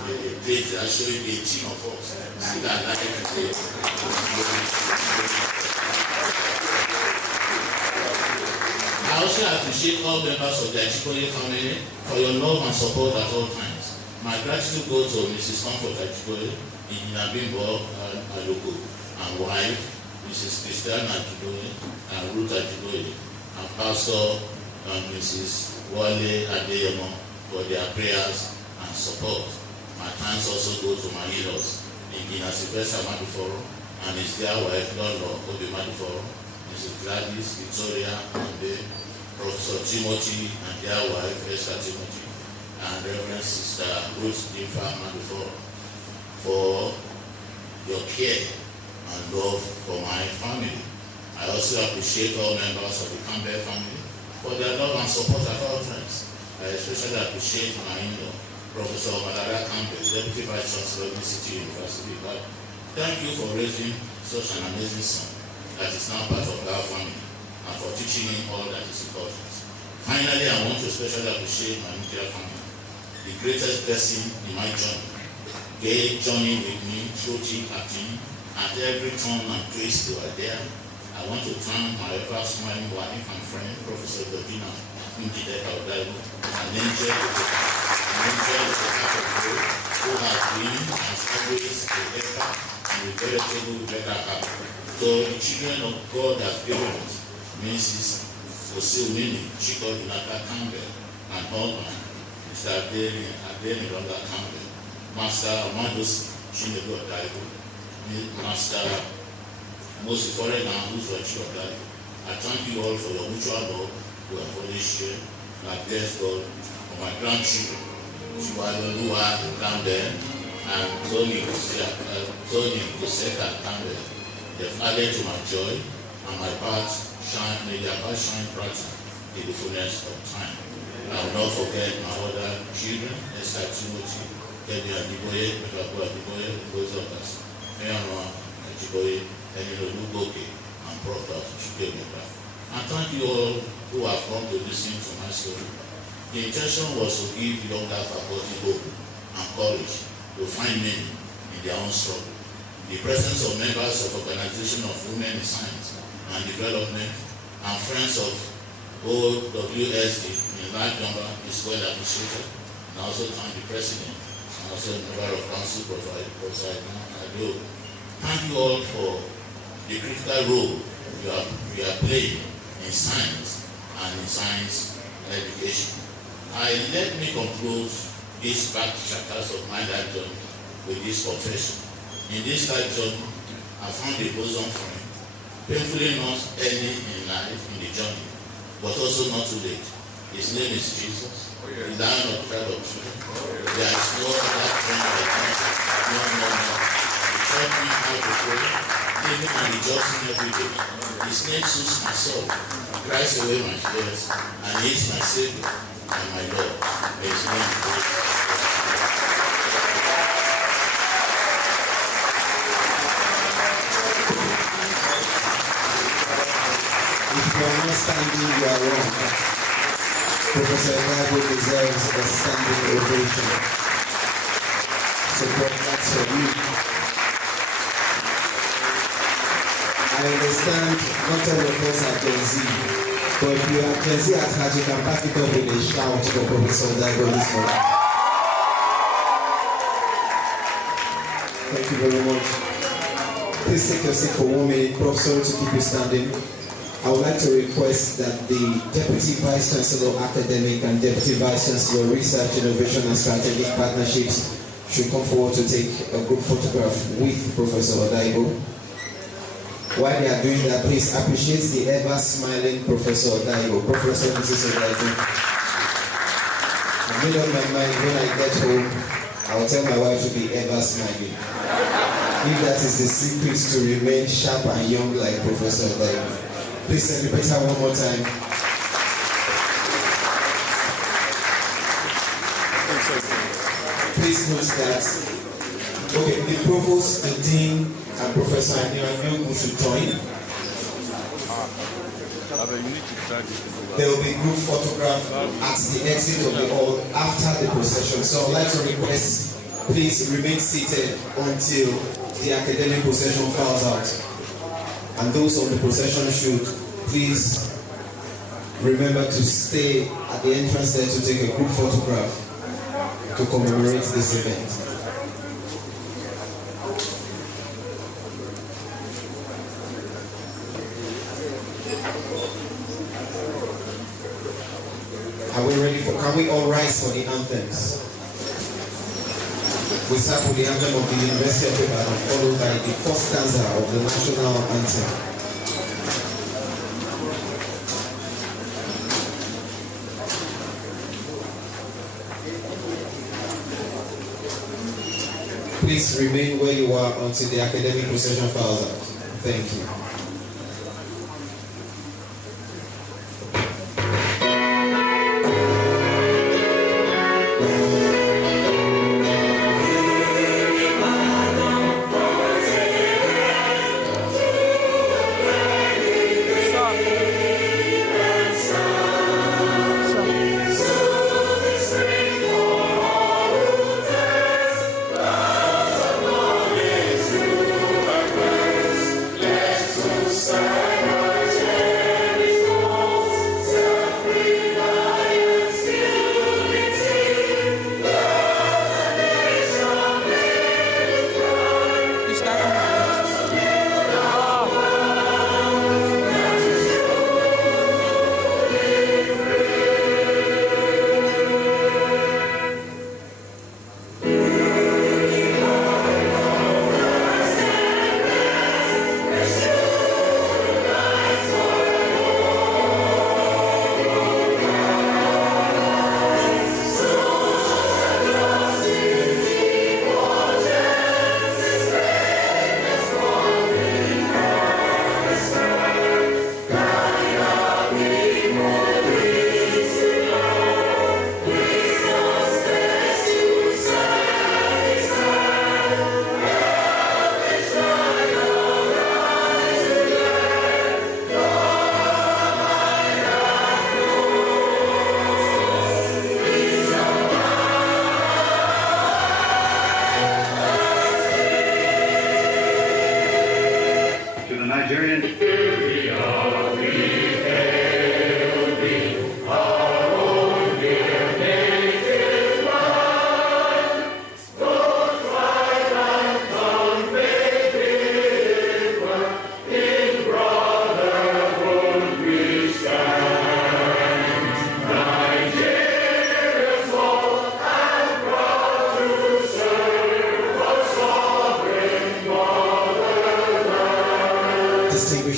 page that showing 18 of us. See that like I also appreciate all members of the Achikole family for your love and support at all times. My gratitude goes to Mrs. Comfort Ajiboye, Engineer Bimbo Aloko, and wife, Mrs. Christiana Ajiboye, and Ruth Ajiboye, and Pastor Mrs. Wale Adeyemo for their prayers and support. My thanks also go to my heroes, Engineer Sylvester Maduforo, and his dear wife, Lolo Obi Maduforo, Mrs. Gladys Victoria Ande, Professor Timothy and their wife, Esther Timothy, and Reverend Sister Ruth Dimfa Maduforo, for your care and love for my family. I also appreciate all members of the Campbell family for their love and support at all times. I especially appreciate my in-law, Professor Madara Campbell, Deputy Vice Chancellor of the City University. Thank you for raising such an amazing son that is now part of our family and for teaching him all that is important. Finally, I want to especially appreciate my nuclear family, the greatest blessing in my journey. They journeying with me through thick and thin, and every turn and twist they were there. I want to thank my ever-smiling wife and friend, Professor Godina Odaibo, an angel of the heart of God, who has been, as always, a helper and a veritable better heart. So the children of God has given us, Mrs. Osiwini Chiko Inata Campbell, and husband, Mr. Adeni Ronda Campbell, Master Amandos Chinedu Odaibo, Master Moses Foreigner, who's your children. I thank you all for your mutual love we have always shared. And I bless God for my grandchildren, Chiwadolua Campbell and Tony Koseka Campbell. They've added to my joy and my path shine, may their path shine bright in the fullness of time. I will not forget my other children, Esther Timothy, Kenya Ajiboye, Mekabu Ajiboye, Gozokas, Mayanoa Ajiboye, Emilo Lugoke, and Prof. And thank you all who have come to listen to my story. The intention was to give younger faculty hope and courage to find meaning in their own struggle. The presence of members of Organization of Women in Science and Development and friends of OWSD in large number is well appreciated. And I also thank the President and also the member of Council, Prof. Odaibo. Thank you all for the critical role you are playing in science and in science education. Let me conclude these back chapters of my life journey with this confession. In this life journey, I found a bosom friend, painfully not early in life in the journey, but also not too late. His name is Jesus, the Lion of the tribe of Judah. There is no other friend like Jesus. No. He taught me how to pray, living and rejoicing every day. His name soothes my soul, cries away my fears, and he is my Savior and my Lord. May his name be praised. If you are not standing, you are wrong. Professor Odaibo deserves a standing ovation. So that's for you. I understand not all of us are Gen Z, but if you are Gen Z at heart, you can back it up with a shout for Professor Odaibo this morning. Thank you very much. Please take your seat for 1 minute. Prof, sorry to keep you standing. I would like to request that the Deputy Vice Chancellor Academic and Deputy Vice Chancellor Research, Innovation and Strategic Partnerships should come forward to take a group photograph with Professor Odaibo. While they are doing that, please appreciate the ever-smiling Professor Odaibo. Professor Mrs. Odaibo. I made up my mind when I get home, I will tell my wife to be ever-smiling. If that is the secret to remain sharp and young like Professor Odaibo. Please celebrate her one more time. Please note that, okay, the Provost, the Dean, and Professor Anil should join. There will be group photograph at the exit of the hall after the procession. So I'd like to request, please remain seated until the academic procession files out. And those on the procession should please remember to stay at the entrance there to take a group photograph. to commemorate this event. Are we ready for, can we all rise for the anthems? We start with the anthem of the University of Ibadan, followed by the first stanza of the national anthem. Please remain where you are until the academic procession files out. Thank you.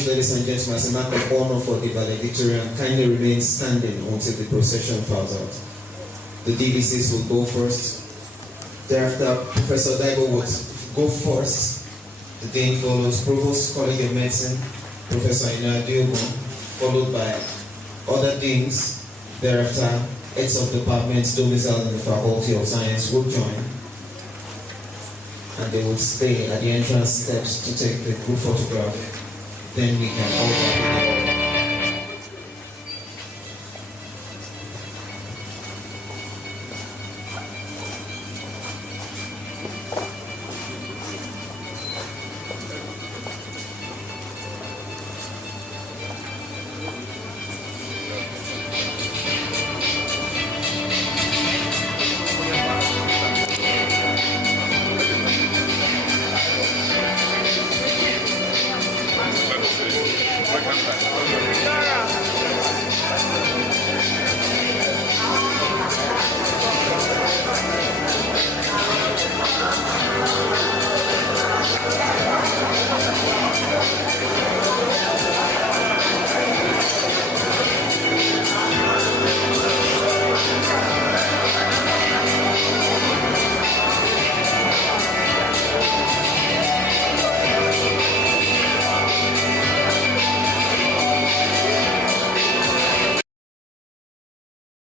Ladies and gentlemen, as a mark of honor for the valedictory, kindly remain standing until the procession files out. The DVCs will go first. Thereafter, Professor Odaibo will go first. The Dean follows, Provost, College of Medicine, Professor Odaibo, followed by other deans. Thereafter, heads of departments domiciled in the Faculty of Science will join. And they will stay at the entrance steps to take the group photograph. Then we can open it.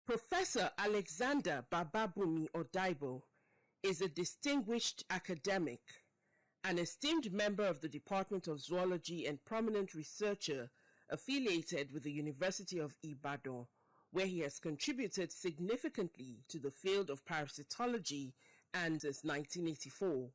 Professor Alexander Bababumi Odaibo is a distinguished academic, an esteemed member of the Department of Zoology and prominent researcher affiliated with the University of Ibadan, where he has contributed significantly to the field of parasitology and since 1984.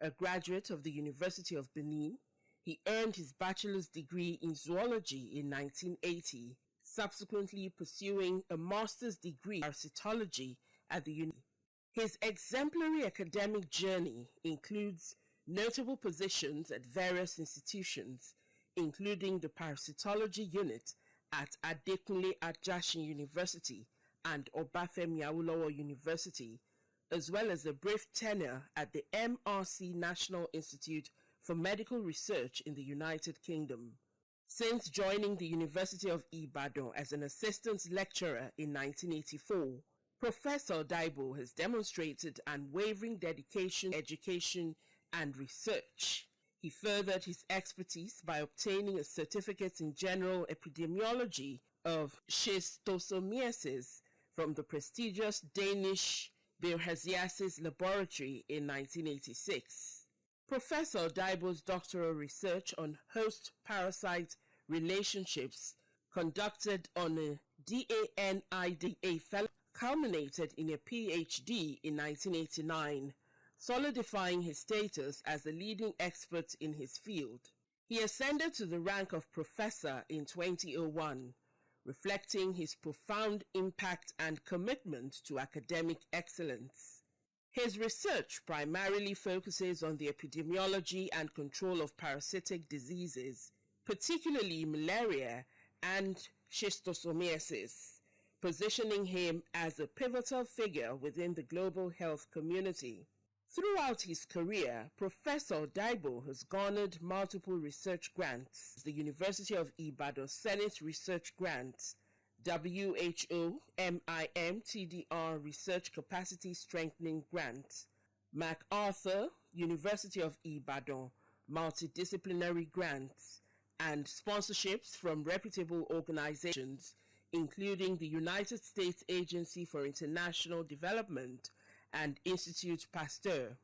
A graduate of the University of Benin, he earned his bachelor's degree in zoology in 1980, subsequently pursuing a master's degree in parasitology at the University. His exemplary academic journey includes notable positions at various institutions, including the Parasitology Unit at Adekunle Ajasin University and Obafemi Awolowo University, as well as a brief tenure at the MRC National Institute for Medical Research in the United Kingdom. Since joining the University of Ibadan as an assistant lecturer in 1984, Professor Odaibo has demonstrated unwavering dedication to education and research. He furthered his expertise by obtaining a certificate in general epidemiology of schistosomiasis from the prestigious Danish Bilharziasis Laboratory in 1986. Professor Odaibo's doctoral research on host-parasite relationships conducted on a DANIDA fellow culminated in a PhD in 1989, solidifying his status as a leading expert in his field. He ascended to the rank of professor in 2001, reflecting his profound impact and commitment to academic excellence. His research primarily focuses on the epidemiology and control of parasitic diseases, particularly malaria and schistosomiasis, positioning him as a pivotal figure within the global health community. Throughout his career, Professor Odaibo has garnered multiple research grants: the University of Ibadan Senate Research Grant, WHO MIM-TDR Research Capacity Strengthening Grant, MacArthur University of Ibadan Multidisciplinary Grants, and sponsorships from reputable organizations including the United States Agency for International Development and Institut Pasteur.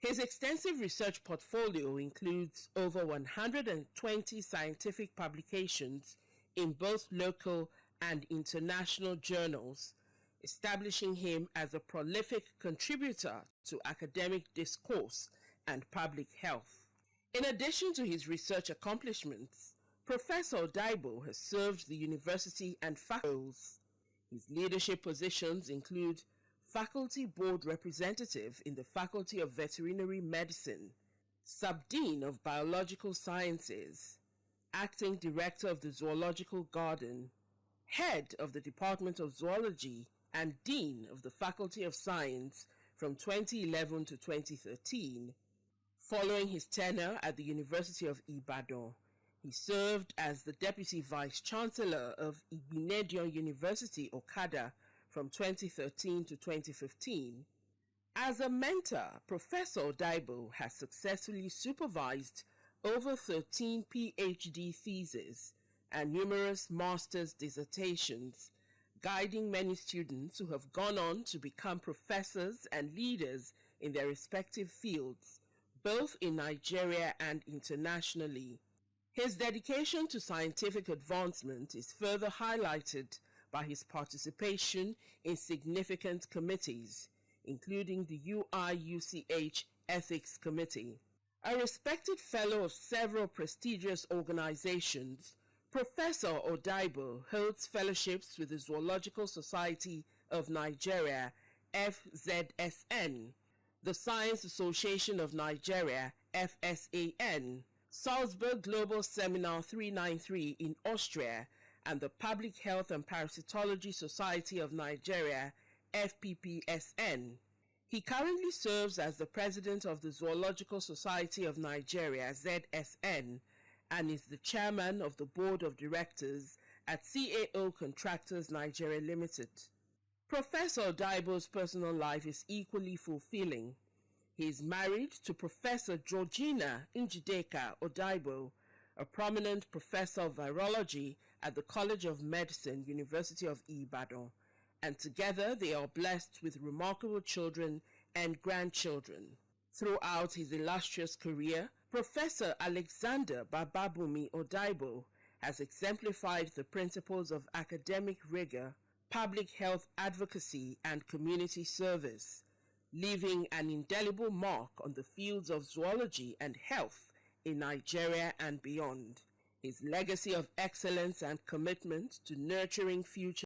His extensive research portfolio includes over 120 scientific publications in both local and international journals, establishing him as a prolific contributor to academic discourse and public health. In addition to his research accomplishments, Professor Odaibo has served the university and faculty. His leadership positions include Faculty Board Representative in the Faculty of Veterinary Medicine, Sub-Dean of Biological Sciences, Acting Director of the Zoological Garden, Head of the Department of Zoology, and Dean of the Faculty of Science from 2011 to 2013. Following his tenure at the University of Ibadan, he served as the Deputy Vice-Chancellor of Igbinedion University, Okada, from 2013 to 2015. As a mentor, Professor Odaibo has successfully supervised over 13 PhD theses and numerous master's dissertations, guiding many students who have gone on to become professors and leaders in their respective fields, both in Nigeria and internationally. His dedication to scientific advancement is further highlighted by his participation in significant committees, including the UIUCH Ethics Committee. A respected fellow of several prestigious organizations, Professor Odaibo holds fellowships with the Zoological Society of Nigeria, FZSN, the Science Association of Nigeria, FSAN, Salzburg Global Seminar 393 in Austria, and the Public Health and Parasitology Society of Nigeria, FPPSN. He currently serves as the president of the Zoological Society of Nigeria, ZSN, and is the chairman of the board of directors at CAO Contractors Nigeria Limited. Professor Odaibo's personal life is equally fulfilling. He is married to Professor Georgina Njideka Odaibo, a prominent professor of virology at the College of Medicine, University of Ibadan, and together they are blessed with remarkable children and grandchildren. Throughout his illustrious career, Professor Alexander Bababumi Odaibo has exemplified the principles of academic rigor, public health advocacy, and community service, leaving an indelible mark on the fields of zoology and health in Nigeria and beyond. His legacy of excellence and commitment to nurturing future